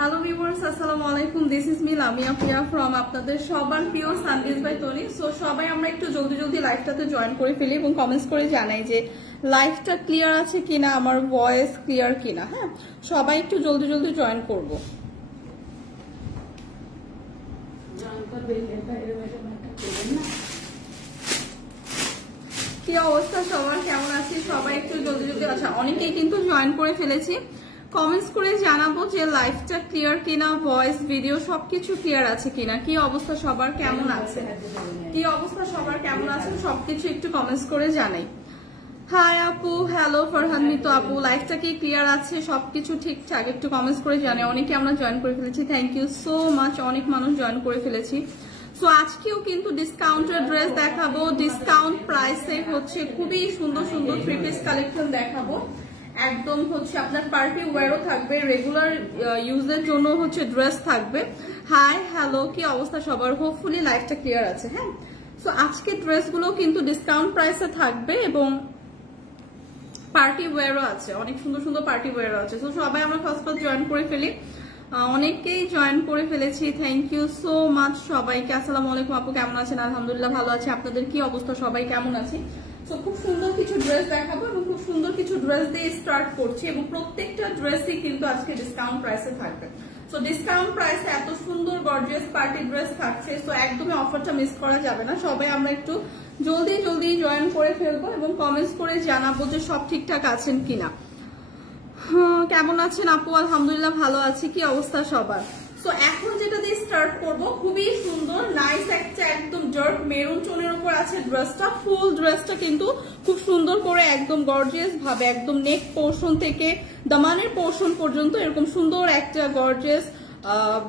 Hello viewers, আসসালামু আলাইকুম। This is me Lamia Priya from আপনাদের সবার প্রিয় সানডেজ বাই তনি। সো সবাই আমরা একটু জলদি জলদি লাইভটাতে জয়েন করে ফেলি এবং কমেন্টস করে জানাই যে লাইভটা ক্লিয়ার আছে কিনা, আমার ভয়েস ক্লিয়ার কিনা। হ্যাঁ, সবাই একটু জলদি জলদি জয়েন করবো। কি অবস্থা সবার, কেমন আছি সবাই? একটু জলদি জলদি। আচ্ছা, অনেকেই কিন্তু জয়েন করে ফেলেছি। কমেন্টস করে জানাবো যে লাইভটা ক্লিয়ার কিনা, ভয়েস ভিডিও সবকিছু ক্লিয়ার আছে কিনা। কি অবস্থা সবার, কেমন আছে? কি অবস্থা সবার, কেমন আছেন? সবকিছু একটু কমেন্টস করে জানাই। হাই আপু, হ্যালো ফরহান মিতু আপু, লাইভটা কি ক্লিয়ার আছে? সবকিছু ঠিকঠাক? একটু কমেন্টস করে জানাই। অনেকে আমরা জয়েন করে ফেলেছি, থ্যাংক ইউ সো মাচ। অনেক মানুষ জয়েন করে ফেলেছি। সো আজকেও কিন্তু ডিসকাউন্টের ড্রেস দেখাবো, ডিসকাউন্ট প্রাইসে হচ্ছে খুবই সুন্দর সুন্দর থ্রি পিস কালেকশন দেখাবো। একদম হচ্ছে আপনার পার্টি ওয়্যারও থাকবে, রেগুলার ইউজের জন্য হচ্ছে ড্রেস থাকবে। হাই হ্যালো, কি অবস্থা সবার? হোপফুলি লাইভটা ক্লিয়ার আছে। হ্যাঁ, সো আজকে ড্রেসগুলো কিন্তু ডিসকাউন্ট প্রাইসে থাকবে এবং পার্টি ওয়্যারও আছে, অনেক সুন্দর সুন্দর পার্টি ওয়্যারও আছে। সো সবাই আমরা ফার্স্ট জয়েন করে ফেলি। অনেকেই জয়েন করে ফেলেছি, থ্যাংক ইউ সো মাচ সবাইকে। আসসালামু আলাইকুম আপু, কেমন আছেন? আলহামদুলিল্লাহ ভালো আছে। আপনাদের কি অবস্থা, সবাই কেমন আছে? তো খুব সুন্দর কিছু ড্রেস দেখাবো এবং খুব সুন্দর কিছু ড্রেস দিয়ে স্টার্ট করছি এবং প্রত্যেকটা ড্রেসই কিন্তু আজকে ডিসকাউন্ট প্রাইসে থাকবে। সো ডিসকাউন্ট প্রাইসে এত সুন্দর গর্জিয়াস পার্টি ড্রেস থাকছে, সো একদমই অফারটা মিস করা যাবে না। সবাই আমরা একটু জলদি জলদি জয়েন করে ফেলবো এবং কমেন্টস করে জানাবো যে সব ঠিকঠাক আছেন কিনা। কেমন আছেন আপু? আলহামদুলিল্লাহ ভালো আছি। কি অবস্থা সবার? সো এখন যেটা দিয়ে স্টার্ট করব, খুবই সুন্দর নাইস একটা একদম ডার্ক মেরুন টোনের উপর আছে ড্রেসটা। ফুল ড্রেসটা কিন্তু খুব সুন্দর করে একদম গর্জিয়াস ভাবে একদম নেক পোর্শন থেকে দামানের পোর্শন পর্যন্ত এরকম সুন্দর একটা গর্জিয়াস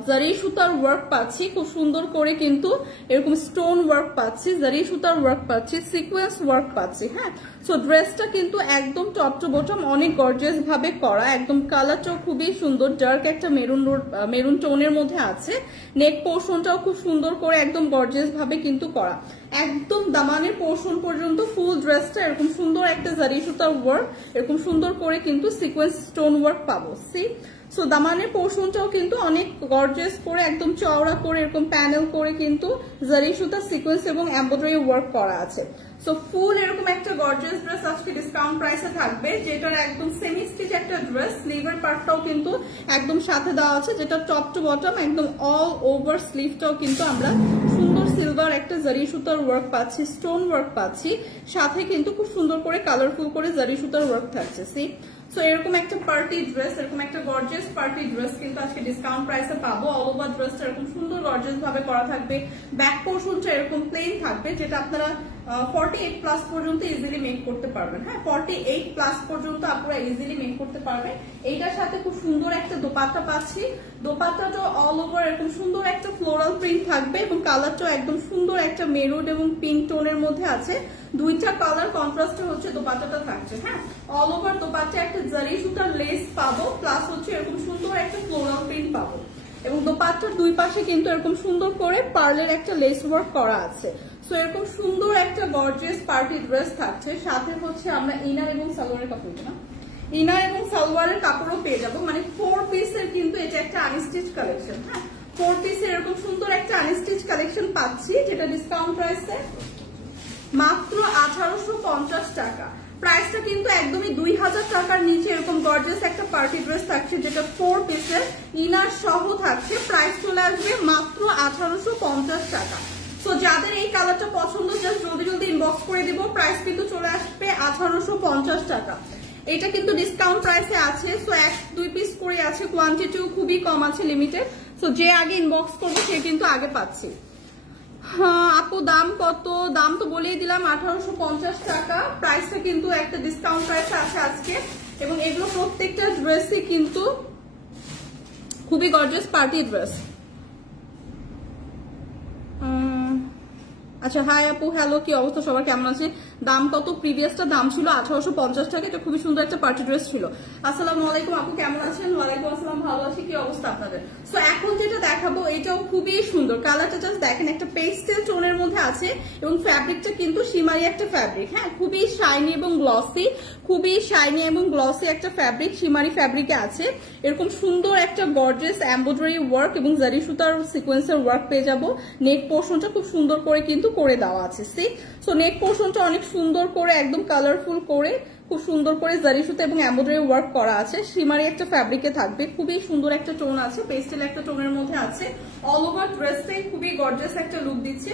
জারি সুতার ওয়ার্ক পাচ্ছি, খুব সুন্দর করে কিন্তু এরকম স্টোন ওয়ার্ক পাচ্ছি, জারি সুতার ওয়ার্ক পাচ্ছি, সিকোয়েন্স ওয়ার্ক পাচ্ছি। হ্যাঁ, সো ড্রেসটা কিন্তু একদম টপ টু বটম অনেক গর্জিয়াস ভাবে করা, একদম কালারটাও খুবই সুন্দর, ডার্ক একটা মেরুন টোনের মধ্যে আছে। নেক পোর্শনটাও খুব সুন্দর করে একদম গর্জিয়াস ভাবে কিন্তু করা, একদম দামানের পোর্শন পর্যন্ত ফুল ড্রেসটা এরকম সুন্দর একটা জারি সুতার ওয়ার্ক, এরকম সুন্দর করে কিন্তু সিকোয়েন্স স্টোন ওয়ার্ক পাবো। সি, সো দামানের পোর্শনটাও কিন্তু অনেক গর্জিয়াস করে একদম চওড়া করে এরকম প্যানেল করে কিন্তু জারি সুতা সিকোয়েন্স এবং এমব্রয়ডারি ওয়ার্ক করা আছে। সো ফুল এরকম একটা গর্জিয়াস ড্রেস আজকে ডিসকাউন্ট প্রাইসে থাকবে, যেটার একদম সেমি স্টিচ একটা ড্রেস। স্লিভের পার্টটাও কিন্তু একদম সাথে দেওয়া আছে, যেটা টপ টু বটম একদম অল ওভার স্লিভটাও কিন্তু আমরা সুন্দর সিলভার একটা জারি সুতার ওয়ার্ক পাচ্ছি, স্টোন ওয়ার্ক পাচ্ছি, সাথে কিন্তু খুব সুন্দর করে কালারফুল করে জারি সুতার ওয়ার্ক থাকছে। সি, সো এরকম একটা পার্টি ড্রেস, এরকম একটা গর্জিয়াস পার্টি ড্রেস কিন্তু আজকে ডিসকাউন্ট প্রাইসে পাবো। অল ওভার ড্রেসটা এরকম সুন্দর গর্জিয়াস ভাবে করা থাকবে, ব্যাক পোর্শনটা এরকম প্লেন থাকবে, যেটা আপনারা 48 প্লাস পর্যন্ত ইজিলি মেক করতে পারবেন। হ্যাঁ, 48 প্লাস পর্যন্ত আপনারা ইজিলি মেক করতে পারবেন। এইটার সাথে খুব সুন্দর একটা দোপাট্টা পাচ্ছি, দোপাট্টাটা অল ওভার এরকম সুন্দর একটা ফ্লোরাল প্রিন্ট থাকবে এবং কালারটাও একদম সুন্দর একটা মেরুন এবং পিঙ্ক টোনের মধ্যে আছে। দুইটা কালার কন্ট্রাস্টে হচ্ছে দোপাট্টাটা থাকছে। হ্যাঁ, অল ওভার দোপাট্টা একটা জারি সুতার লেস পাবো, প্লাস হচ্ছে এরকম সুন্দর একটা ফ্লোরাল প্রিন্ট পাবো এবং দোপাট্টার দুই পাশে কিন্তু এরকম সুন্দর করে পার্লের একটা লেস ওয়ার্ক করা আছে। সো এরকম সুন্দর একটা গর্জিয়াস পার্টি ড্রেস থাকছে, সাথে হচ্ছে আমরা ইনার এবং সালোয়ারের কাপড়, না ইনার এবং সালোয়ারের কাপড়ও পেয়ে যাবো। মানে 4 পিসের কিন্তু এটা একটা আনস্টিচ কালেকশন। হ্যাঁ, 4 পিসের এরকম সুন্দর একটা আনস্টিচ কালেকশন পাচ্ছি, যেটা ডিসকাউন্ট প্রাইসে মাত্র 1850 টাকা। প্রাইসটা কিন্তু একদমই 2000 টাকার নিচে এরকম গর্জিয়াস একটা পার্টি ড্রেস থাকছে, যেটা 4 পিসের ইনার সহ থাকছে। প্রাইস চলে আসবে মাত্র 1850 টাকা। তো যাদের এই কালারটা পছন্দ, জাস্ট জলদি জলদি ইনবক্স করে দিব। প্রাইস কিন্তু চলে আসবে 1850 টাকা। এটা কিন্তু ডিসকাউন্ট প্রাইসে আছে। সো 1-2 পিস করে আছে, কোয়ান্টিটিও খুবই কম আছে, লিমিটেড। সো যে আগে ইনবক্স করবে সে কিন্তু আগে পাচ্ছি। হ্যাঁ আপু, দাম কত? দাম তো বলেই দিলাম, 1850 টাকা। প্রাইসটা কিন্তু একটা ডিসকাউন্ট প্রাইসে আছে আজকে এবং এগুলো প্রত্যেকটা ড্রেসই কিন্তু খুবই গর্জিয়াস পার্টি ড্রেস। আচ্ছা, হাই আপু, হ্যালো, কি অবস্থা সবার, কেমন আছে? দাম কত, প্রিভিয়াসটা দাম ছিল 1850 টাকা। এটা খুবই সুন্দর একটা পার্টি ড্রেস ছিল। আসসালামু আলাইকুম আপু, কেমন আছেন? ওয়ালাইকুম আসসালাম, ভালো আছি। কি অবস্থা আপনাদের? সো এখন যেটা দেখাবো এটাও খুবই সুন্দর, কালারটা জাস্ট দেখেন, একটা পেস্টেল টোনের মধ্যে আছে এবং ফ্যাব্রিকটা কিন্তু শিমারি একটা ফ্যাব্রিক। হ্যাঁ, খুবই শাইনি এবং গ্লসি, খুবই শাইনি এবং গ্লসি একটা ফ্যাব্রিক, শিমারি ফ্যাব্রিকে আছে। এরকম সুন্দর একটা গর্জিয়াস এমব্রয়ডারি ওয়ার্ক এবং জারি সুতার সিকোয়েন্সের ওয়ার্ক পেয়ে যাবো। নেক পোর্শনটা খুব সুন্দর করে কিন্তু করে দেওয়া আছে। সো নেক পোর্শনটা অনেক সুন্দর করে একদম কালারফুল করে খুব সুন্দর করে জারি সুতা এবং এমব্রয়ডারি ওয়ার্ক করা আছে। শিমারি একটা ফ্যাব্রিকে থাকবে, খুবই সুন্দর একটা টোন আছে, পেস্টেল একটা টোনের মধ্যে আছে। অল ওভার ড্রেসটাই খুবই গর্জিয়াস একটা লুক দিচ্ছে।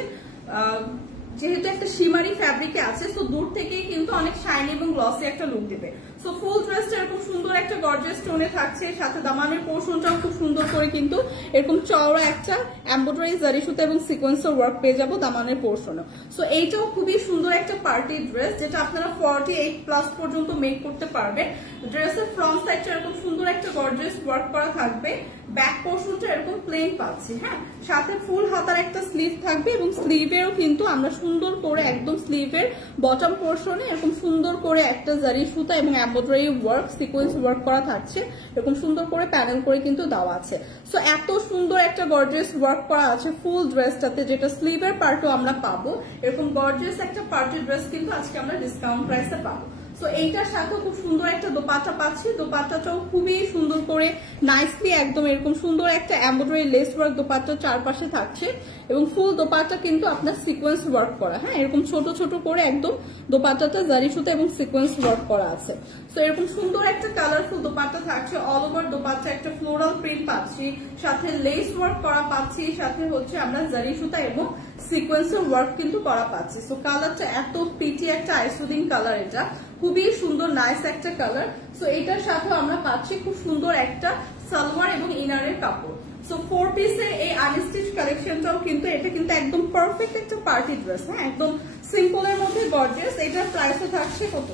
যেহেতু একটা শিমারি ফ্যাব্রিকে আছে, সো দূর থেকেই কিন্তু অনেক শাইনি এবং গ্লসি একটা লুক দিবে। সো ফুল ড্রেসটা এরকম সুন্দর একটা গর্জিয়াস টোনে থাকছে, সাথে দামানের পোর্শনটাও খুব সুন্দর করে কিন্তু এরকম চওড়া একটা এমব্রয়ডারি জারি সুতা এবং সিকোয়েন্সের ওয়ার্ক পেয়ে যাবো দামানের পোর্শনে। সো এইটাও খুবই সুন্দর একটা পার্টি ড্রেস, যেটা আপনারা 48+ পর্যন্ত মেক করতে পারবেন। ড্রেসের ফ্রন্ট সাইডটা এরকম সুন্দর একটা গর্জিয়াস ওয়ার্ক করা থাকবে, ব্যাক পোর্শনটা এরকম প্লেন পাচ্ছি। হ্যাঁ, সাথে ফুল হাতার একটা স্লিভ থাকবে এবং স্লিভেরও কিন্তু আমরা সুন্দর করে একদম স্লিভের বটম পোর্শনে এরকম সুন্দর করে একটা জারি সুতা এবং এমব্রয়ডারি ওয়ার্ক সিকোয়েন্স ওয়ার্ক করা থাকছে, এরকম সুন্দর করে প্যানেল করে কিন্তু দেওয়া আছে। সো এত সুন্দর একটা গর্জিয়াস ওয়ার্ক করা আছে ফুল ড্রেসটাতে, যেটা স্লিভের পার্টও আমরা পাবো। এরকম গর্জিয়াস একটা পার্টি ড্রেস কিন্তু আজকে আমরা ডিসকাউন্ট প্রাইসে পাবো। সো এইটার সাথে খুব সুন্দর একটা দোপাট্টা পাচ্ছি, দোপাট্টাটাও খুবই সুন্দর করে নাইসলি একদম এরকম সুন্দর একটা এমব্রয়ডারি লেস ওয়ার্ক দোপাট্টা চারপাশে থাকছে এবং ফুল দোপাট্টা কিন্তু আপনার সিকোয়েন্স ওয়ার্ক করা। হ্যাঁ, এরকম ছোট ছোট করে একদম দোপাট্টাটা জারি সুতা এবং সিকোয়েন্স ওয়ার্ক করা আছে। সো এরকম সুন্দর একটা কালারফুল দোপাট্টা থাকছে, অল ওভার দোপাট্টা একটা ফ্লোরাল প্রিন্ট পাচ্ছি, সাথে লেস ওয়ার্ক করা পাচ্ছি, সাথে হচ্ছে আমরা জারি সুতা এবং সিকোয়েন্সের ওয়ার্ক কিন্তু করা পাচ্ছি। সো কালারটা এত পিটি একটা আইসুদিং কালার, এটা খুবই সুন্দর নাইস একটা কালার। সো এটার সাথে আমরা পাচ্ছি খুব সুন্দর একটা সালোয়ার এবং ইনারের কাপড়। সো 4 পিসের এই আনস্টিচ কালেকশনটাও কিন্তু এটা কিন্তু একদম পারফেক্ট একটা পার্টি ড্রেস। হ্যাঁ, একদম সিম্পলের মধ্যে গর্জিয়াস। এটার প্রাইসে থাকছে কত?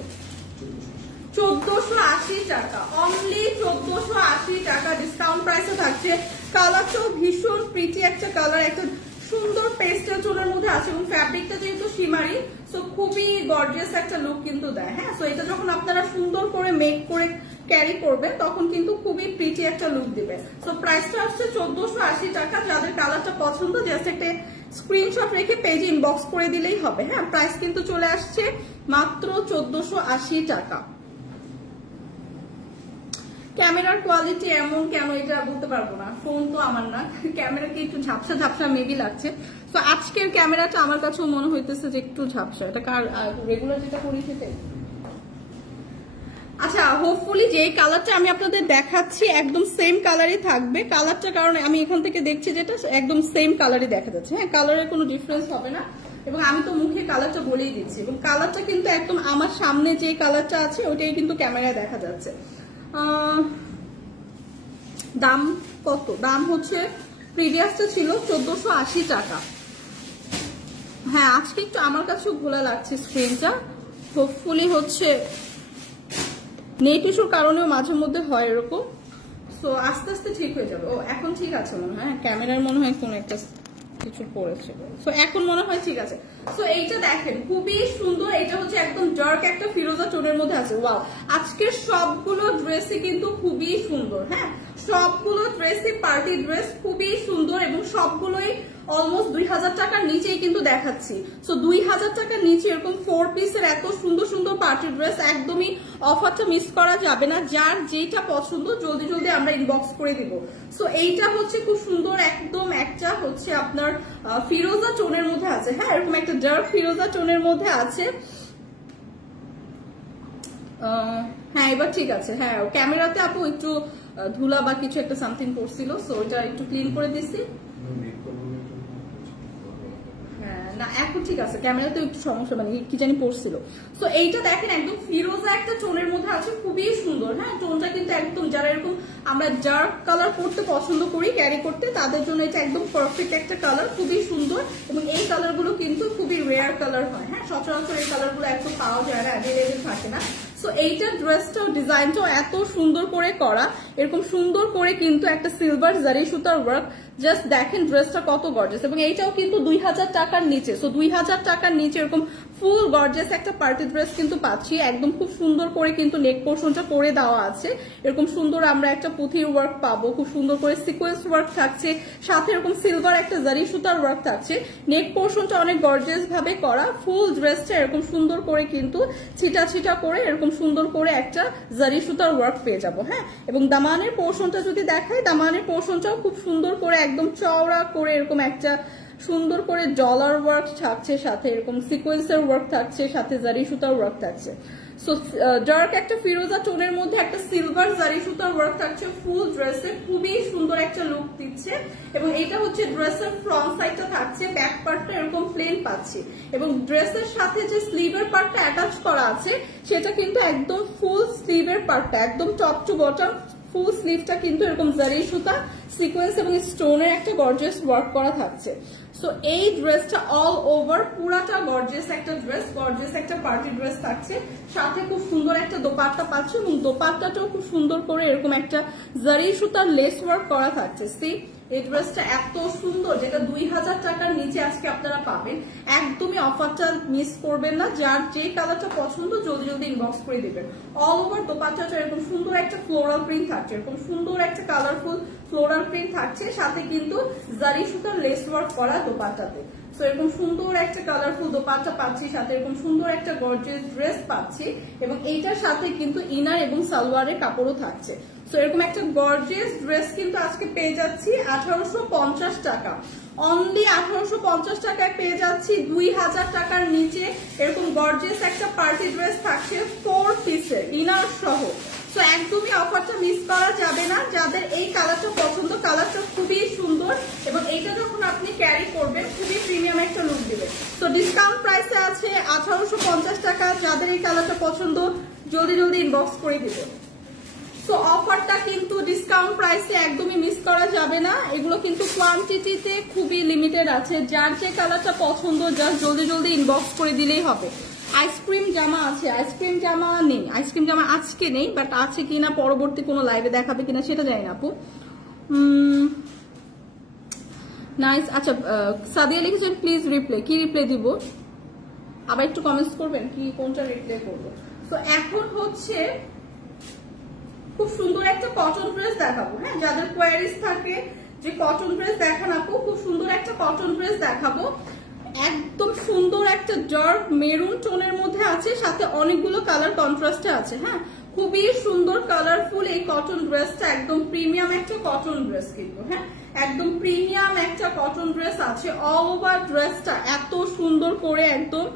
1480 টাকা, অনলি 1480 টাকা ডিসকাউন্ট প্রাইসে থাকছে। কালারটাও ভীষণ প্রিটি একটা কালার, একটা সুন্দর পেস্টেল টোনের মধ্যে আছে এবং ফ্যাব্রিকটা যেহেতু শিমারি, সো খুবই গর্জিয়াস একটা লুক কিন্তু দেয়। হ্যাঁ, সো এটা যখন আপনারা সুন্দর করে মেক করে ক্যারি করবেন তখন কিন্তু খুবই প্রিটি একটা লুক দিবে। সো প্রাইসটা আসছে 1480 টাকা। যাদের কালারটা পছন্দ জাস্ট একটা স্ক্রিনশট রেখে পেজে ইনবক্স করে দিলেই হবে। হ্যাঁ, প্রাইস কিন্তু চলে আসছে মাত্র 1480 টাকা। ক্যামেরার কোয়ালিটি এমন কেন এটা বলতে পারবো না, ফোন তো আমার না, ক্যামেরাকে একটু ঝাপসা ঝাপসা মেবি লাগছে। তো আজকের ক্যামেরাটা আমার কাছেও মনে হইতেছে যে একটু ঝাপসা, এটা কার রেগুলার যেটা করি সেটা। আচ্ছা, হোপফুলি যে কালারটা আমি আপনাদের দেখাচ্ছি একদম সেম কালারই থাকবে। কালারটা কারণ আমি এখান থেকে দেখছি যেটা একদম সেম কালারই দেখা যাচ্ছে। হ্যাঁ, কালারের কোনো ডিফারেন্স হবে না এবং আমি তো মুখে কালারটা বলেই দিচ্ছি এবং কালারটা কিন্তু একদম আমার সামনে যে কালারটা আছে ওটাই কিন্তু ক্যামেরায় দেখা যাচ্ছে। দাম কত? দাম হচ্ছে প্রিভিয়াসটা ছিল 1480 টাকা। হ্যাঁ, আজকে একটু আমার কাছেও ঘোলা লাগছে স্ক্রিনটা, হোপফুলি হচ্ছে নেট ইস্যুর কারণেও মাঝে মধ্যে হয় এরকম। সো আস্তে আস্তে ঠিক হয়ে যাবে। ও এখন ঠিক আছে মনে হয়, ক্যামেরার মনে হয় কোনো একটা কিছু পড়েছিল। সো এখন মনে হয় ঠিক আছে। সো এইটা দেখেন খুবই সুন্দর, এটা হচ্ছে একদম ডার্ক একটা ফিরোজা টোনের মধ্যে আছে। ওয়াও, আজকের সবগুলো ড্রেসই কিন্তু খুবই সুন্দর। হ্যাঁ, সবগুলো ড্রেসই পার্টি ড্রেস, খুবই সুন্দর এবং সবগুলোই অলমোস্ট 2000 টাকার নিচেই কিন্তু দেখাচ্ছি। সো 2000 টাকার নিচে এরকম 4 পিসের এত সুন্দর সুন্দর পার্টি ড্রেস, একদমই অফারটা মিস করা যাবে না। যার যেটা পছন্দ জলদি জলদি আমরা ইনবক্স করে দিব। সো এইটা হচ্ছে খুব সুন্দর একদম একটা হচ্ছে আপনার ফিরোজা টোনের মধ্যে আছে। হ্যাঁ, এরকম একটা ডার্ক ফিরোজা টোনের মধ্যে আছে। হ্যাঁ, এবার ঠিক আছে। হ্যাঁ, ক্যামেরাতে আপু একটু ধুলা বা কিছু একটা সামথিং করছিল, সো ওটা একটু ক্লিন করে দিছি। না এখন ঠিক আছে, ক্যামেরাতে একটু সমস্যা মানে কি জানি পড়ছিল। তো এইটা দেখেন একদম ফিরোজা একটা টোনের মধ্যে আছে, খুবই সুন্দর। হ্যাঁ, টোনটা কিন্তু একদম যারা এরকম আমরা ডার্ক কালার পড়তে পছন্দ করি ক্যারি করতে তাদের জন্য এটা একদম পারফেক্ট একটা কালার, খুবই সুন্দর। এবং এই কালার গুলো কিন্তু খুবই রেয়ার কালার হয়। হ্যাঁ, সচরাচর এই কালার গুলো একদম পাওয়া যায় না, অ্যাভেলেবেল থাকে না। সো এইটার ড্রেসটাও ডিজাইনটাও এত সুন্দর করে করা, এরকম সুন্দর করে কিন্তু একটা সিলভার জারি সুতার ওয়ার্ক জাস্ট দেখেন ড্রেসটা কত গর্জিয়াস, এবং এইটাও কিন্তু 2000 টাকার নিচে। সো 2000 টাকার নিচে এরকম ফুল গর্জিয়াস একটা পার্টি ড্রেস কিন্তু পাচ্ছি। একদম খুব সুন্দর করে কিন্তু নেক পোর্শনটা করে দেওয়া আছে, এরকম সুন্দর আমরা একটা পুঁথির ওয়ার্ক পাবো, খুব সুন্দর করে সিকোয়েন্স ওয়ার্ক থাকছে, সাথে এরকম সিলভার একটা জারি সুতার ওয়ার্ক থাকছে। নেক পোর্শনটা অনেক গর্জিয়াস ভাবে করা, ফুল ড্রেসটা এরকম সুন্দর করে কিন্তু ছিটা ছিটা করে এরকম সুন্দর করে একটা জারি সুতার ওয়ার্ক পেয়ে যাবো। হ্যাঁ, এবং দামানের পোর্শনটা যদি দেখাই, দামানের পোর্শনটাও খুব সুন্দর করে একদম চওড়া করে এরকম একটা সুন্দর করে ডলার ওয়ার্ক থাকছে, সাথে এরকম সিকোয়েন্সের ওয়ার্ক থাকছে, সাথে জারি সুতার ওয়ার্ক থাকছে। সো ডার্ক একটা ফিরোজা টোনের মধ্যে একটা সিলভার জারি সুতার ওয়ার্ক থাকছে ফুল ড্রেসে, খুবই সুন্দর একটা লুক দিচ্ছে। এবং এটা হচ্ছে ড্রেসের ফ্রন্ট সাইডটা থাকছে, ব্যাক পার্টটা এরকম প্লেন পাচ্ছি, এবং ড্রেসের সাথে যে স্লিভের পার্টটা অ্যাটাচ করা আছে সেটা কিন্তু একদম ফুল স্লিভের পার্টটা, একদম টপ টু বটম ফুল স্লিভটা কিন্তু এরকম জারি সুতা, সিকোয়েন্স এবং স্টোনের একটা গর্জিয়াস ওয়ার্ক করা থাকছে। সো এই ড্রেসটা অল ওভার পুরাটা গর্জিয়াস একটা ড্রেস, গর্জিয়াস একটা পার্টি ড্রেস থাকছে, সাথে খুব সুন্দর একটা দোপাট্টা পাচ্ছে, এবং দোপাট্টাটাও খুব সুন্দর করে এরকম একটা জারি সুতার লেস ওয়ার্ক করা থাকছে। সি এই ড্রেসটা এত সুন্দর, যেটা 2000 টাকার নিচে আজকে আপনারা পাবেন। একদমই অফারটা মিস করবেন না, যার যে কালারটা পছন্দ জলদি জলদি ইনবক্স করে দিবেন। অল ওভার দোপাট্টাটা এরকম সুন্দর একটা ফ্লোরাল প্রিন্ট থাকছে, এরকম সুন্দর একটা কালারফুল ফ্লোরাল প্রিন্ট থাকছে, সাথে কিন্তু জারি সুতার লেস ওয়ার্ক করা দোপাট্টাতে। সো এরকম সুন্দর একটা কালারফুল দোপাট্টা পাচ্ছি, সাথে এরকম সুন্দর একটা গর্জিয়াস ড্রেস পাচ্ছি, এবং এইটার সাথে কিন্তু ইনার এবং সালোয়ারের কাপড়ও থাকছে। সো এরকম একটা গর্জিয়াস ড্রেস কিন্তু আজকে পেয়ে যাচ্ছি 1850 টাকা, অনলি 1850 টাকায় পেয়ে যাচ্ছি। 2000 টাকার নিচে এরকম গর্জিয়াস একটা পার্টি ড্রেস থাকছে 4 পিসের ইনার সহ। সো একদমই অফারটা মিস করা যাবে না। যাদের এই কালারটা পছন্দ, কালারটা খুবই সুন্দর, এবং এইটা যখন আপনি ক্যারি করবেন খুবই প্রিমিয়াম একটা লুক দিবে। তো ডিসকাউন্ট প্রাইসে আছে 1850 টাকা। যাদের এই কালারটা পছন্দ জলদি জলদি ইনবক্স করে দিবেন। সো অফারটা কিন্তু ডিসকাউন্ট প্রাইসে একদমই মিস করা যাবে না। এগুলো কিন্তু কোয়ান্টিটিতে খুবই লিমিটেড আছে, যার যে কালারটা পছন্দ জাস্ট জলদি জলদি ইনবক্স করে দিলেই হবে। আইসক্রিম জামা আছে, আইসক্রিম জামা নেই, আইসক্রিম জামা আজকে নেই, বাট আছে কিনা পরবর্তী কোনো লাইভে দেখাবে কিনা সেটা জানি না আপু। নাইস। আচ্ছা, সাদিয়া লিখেছেন প্লিজ রিপ্লে, কি রিপ্লে দিব আবার একটু কমেন্টস করবেন, কি কোনটা রিপ্লে করবো। তো এখন হচ্ছে খুব সুন্দর একটা কটন ড্রেস দেখাবো। হ্যাঁ, যাদের কোয়ারিজ থাকে যে কটন ড্রেস দেখান আপু, খুব সুন্দর একটা কটন ড্রেস দেখাবো। একদম সুন্দর একটা ডার্ক মেরুন টোনের মধ্যে আছে, সাথে অনেকগুলো কালার কন্ট্রাস্টে আছে। হ্যাঁ, খুবই সুন্দর কালারফুল এই কটন ড্রেসটা, একদম প্রিমিয়াম একটা কটন ড্রেস কিন্তু। হ্যাঁ, একদম প্রিমিয়াম একটা কটন ড্রেস আছে। অল ওভার ড্রেসটা এত সুন্দর করে একদম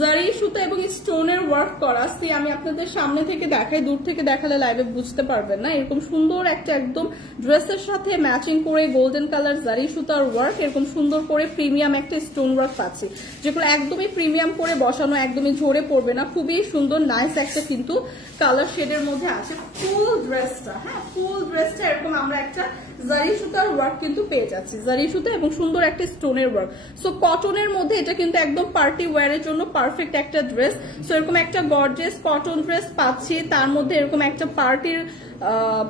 জারি সুতা এবং স্টোনের ওয়ার্ক করা। আমি আপনাদের সামনে থেকে দেখাই, দূর থেকে দেখালে লাইভে বুঝতে পারবেন না। এরকম সুন্দর একটা একদম ড্রেসের সাথে ম্যাচিং করে গোল্ডেন কালার জারি সুতার ওয়ার্ক, এরকম সুন্দর করে প্রিমিয়াম একটা স্টোন ওয়ার্ক পাচ্ছি, যেগুলো একদমই প্রিমিয়াম করে বসানো, একদমই ঝরে পড়বে না। খুবই সুন্দর নাইস একটা কিন্তু কালার শেডের মধ্যে আছে ফুল ড্রেসটা। হ্যাঁ, ফুল ড্রেসটা এরকম আমরা একটা জারি সুতার ওয়ার্ক কিন্তু পেয়ে যাচ্ছি, জারি সুতা এবং সুন্দর একটা স্টোনের ওয়ার্ক। সো কটনের মধ্যে এটা কিন্তু একদম পার্টি ওয়্যারের জন্য পারফেক্ট একটা ড্রেস। সো এরকম একটা গর্জিয়াস কটন ড্রেস পাচ্ছি, তার মধ্যে এরকম একটা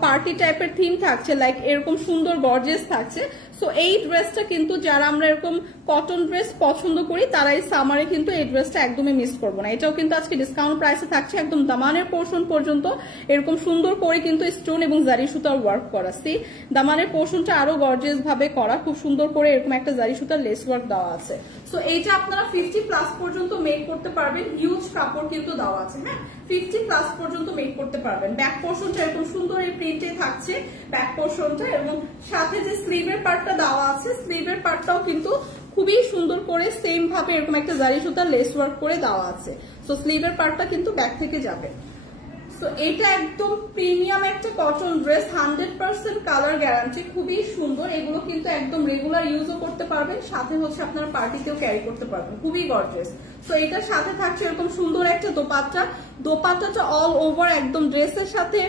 পার্টি টাইপের থিম থাকছে, লাইক এরকম সুন্দর গর্জিয়াস থাকছে। সো এই ড্রেসটা কিন্তু যারা আমরা এরকম কটন ড্রেস পছন্দ করি তারা এই সামারে কিন্তু এই ড্রেসটা একদমই মিস করবো না। এটাও কিন্তু আজকে ডিসকাউন্ট প্রাইসে থাকছে, একদম দামানের পোর্শন পর্যন্ত এরকম সুন্দর করে কিন্তু স্টোন এবং জারি সুতার ওয়ার্ক করা। দামানের পোর্শনটা আরো গর্জিয়াস ভাবে করা, খুব সুন্দর করে এরকম একটা জারি সুতার লেস ওয়ার্ক দেওয়া আছে। সো এইটা আপনারা 50+ পর্যন্ত মেক করতে পারবেন, হিউজ কাপড় কিন্তু দেওয়া আছে। হ্যাঁ, 50+ পর্যন্ত মেক করতে পারবেন। ব্যাক পোর্শনটা এরকম সুন্দর এই প্রিন্টে থাকছে ব্যাক পোর্শনটা, এবং সাথে যে স্লিভের পার্টটা দেওয়া আছে, স্লিভের পার্টটাও কিন্তু খুবই সুন্দর করে সেম ভাবে এরকম একটা জারি সুতার লেস ওয়ার্ক করে দেওয়া আছে। সো স্লিভের পার্টটা কিন্তু ব্যাক থেকে যাবে। সো এটা একদম প্রিমিয়াম একটা কটন ড্রেস, 100% কালার গ্যারান্টি, খুবই সুন্দর। এগুলো কিন্তু একদম রেগুলার ইউজও করতে পারবেন, সাথে হচ্ছে আপনারা পার্টিতেও ক্যারি করতে পারবেন, খুবই গর্জিয়াস। সো এটার সাথে থাকছে এরকম সুন্দর একটা দোপাট্টা, দোপাট্টাটা অল ওভার একদম ড্রেসের সাথে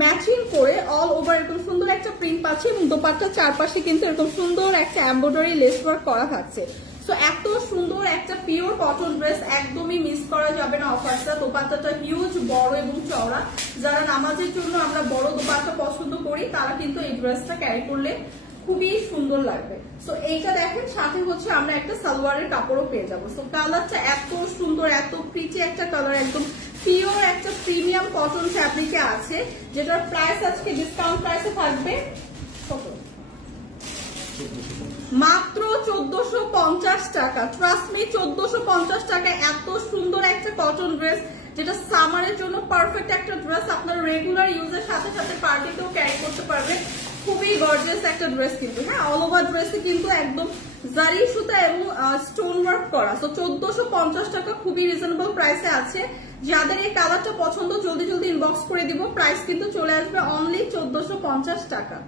ম্যাচিং করে অল ওভার এরকম সুন্দর একটা প্রিন্ট পাচ্ছি, এবং দোপাট্টার চারপাশে কিন্তু এরকম সুন্দর একটা এমব্রয়ডারি লেস ওয়ার্ক করা থাকছে। সো এত সুন্দর একটা পিওর কটন ড্রেস একদমই মিস করা যাবে না অফারটা। দোপাট্টাটা হিউজ, বড় এবং চওড়া। যারা নামাজের জন্য আমরা বড় দোপাট্টা পছন্দ করি তারা কিন্তু এই ড্রেসটা ক্যারি করলে খুবই সুন্দর লাগবে। সো এইটা দেখেন, সাথে হচ্ছে আমরা একটা সালোয়ারের কাপড়ও পেয়ে যাবো। সো কালারটা এত সুন্দর, এত প্রিটি একটা কালার, একদম পিওর একটা প্রিমিয়াম কটন ফ্যাব্রিকে আছে, যেটার প্রাইস আজকে ডিসকাউন্ট প্রাইসে থাকবে কত, মাত্র 1450 টাকা। ট্রাস্ট মি, 1450 টাকা এত সুন্দর একটা কটন ড্রেস, যেটা সামারের জন্য পারফেক্ট একটা ড্রেস। আপনার রেগুলার ইউজের সাথে সাথে পার্টিতেও ক্যারি করতে পারবেন। খুবই গর্জিয়াস একটা ড্রেস কিন্তু, হ্যাঁ অল ওভার ড্রেসে কিন্তু একদম জারি সুতা এবং স্টোন ওয়ার্ক করা। তো 1450 টাকা খুবই রিজনেবল প্রাইসে আছে। যাদের এই কালারটা পছন্দ জলদি জলদি ইনবক্স করে দিব। প্রাইস কিন্তু চলে আসবে অনলি 1450 টাকা।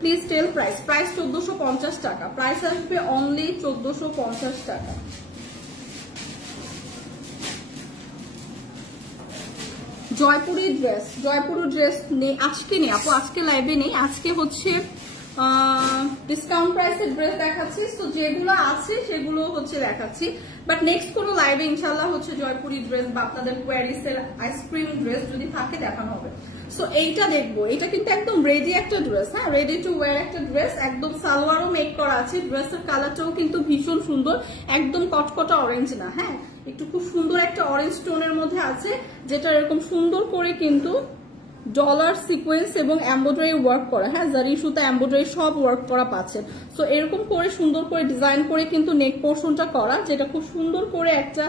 Please tell price. প্রাইস 1450 টাকা, প্রাইস আসবে অনলি 1450 টাকা। জয়পুরি ড্রেস, জয়পুরি ড্রেস নেই আজকে, নেই আপু আজকে লাইভে নেই। আজকে হচ্ছে ডিসকাউন্ট প্রাইসের ড্রেস দেখাচ্ছি। তো যেগুলো আছে সেগুলো হচ্ছে দেখাচ্ছি, বাট নেক্সট কোনো লাইভে ইনশাল্লাহ হচ্ছে জয়পুরি ড্রেস বা আপনাদের প্যারিসের আইসক্রিম ড্রেস যদি থাকে দেখানো হবে। সো এইটা দেখবো, এটা কিন্তু একদম রেডি একটা ড্রেস, হ্যাঁ রেডি টু ওয়্যার একটা ড্রেস, একদম সালোয়ারও মেক করা আছে। ড্রেসের কালারটাও কিন্তু ভীষণ সুন্দর, একদম কটকটা অরেঞ্জ না, হ্যাঁ একটু খুব সুন্দর একটা অরেঞ্জ টোনের মধ্যে আছে, যেটা এরকম সুন্দর করে কিন্তু ডলার সিকোয়েন্স এবং এমব্রয়ডারি ওয়ার্ক করা, হ্যাঁ জারি সুতা এমব্রয়ডারি সব ওয়ার্ক করা পাচ্ছেন। সো এরকম করে সুন্দর করে ডিজাইন করে কিন্তু নেক পোর্শনটা করা, যেটা খুব সুন্দর করে একটা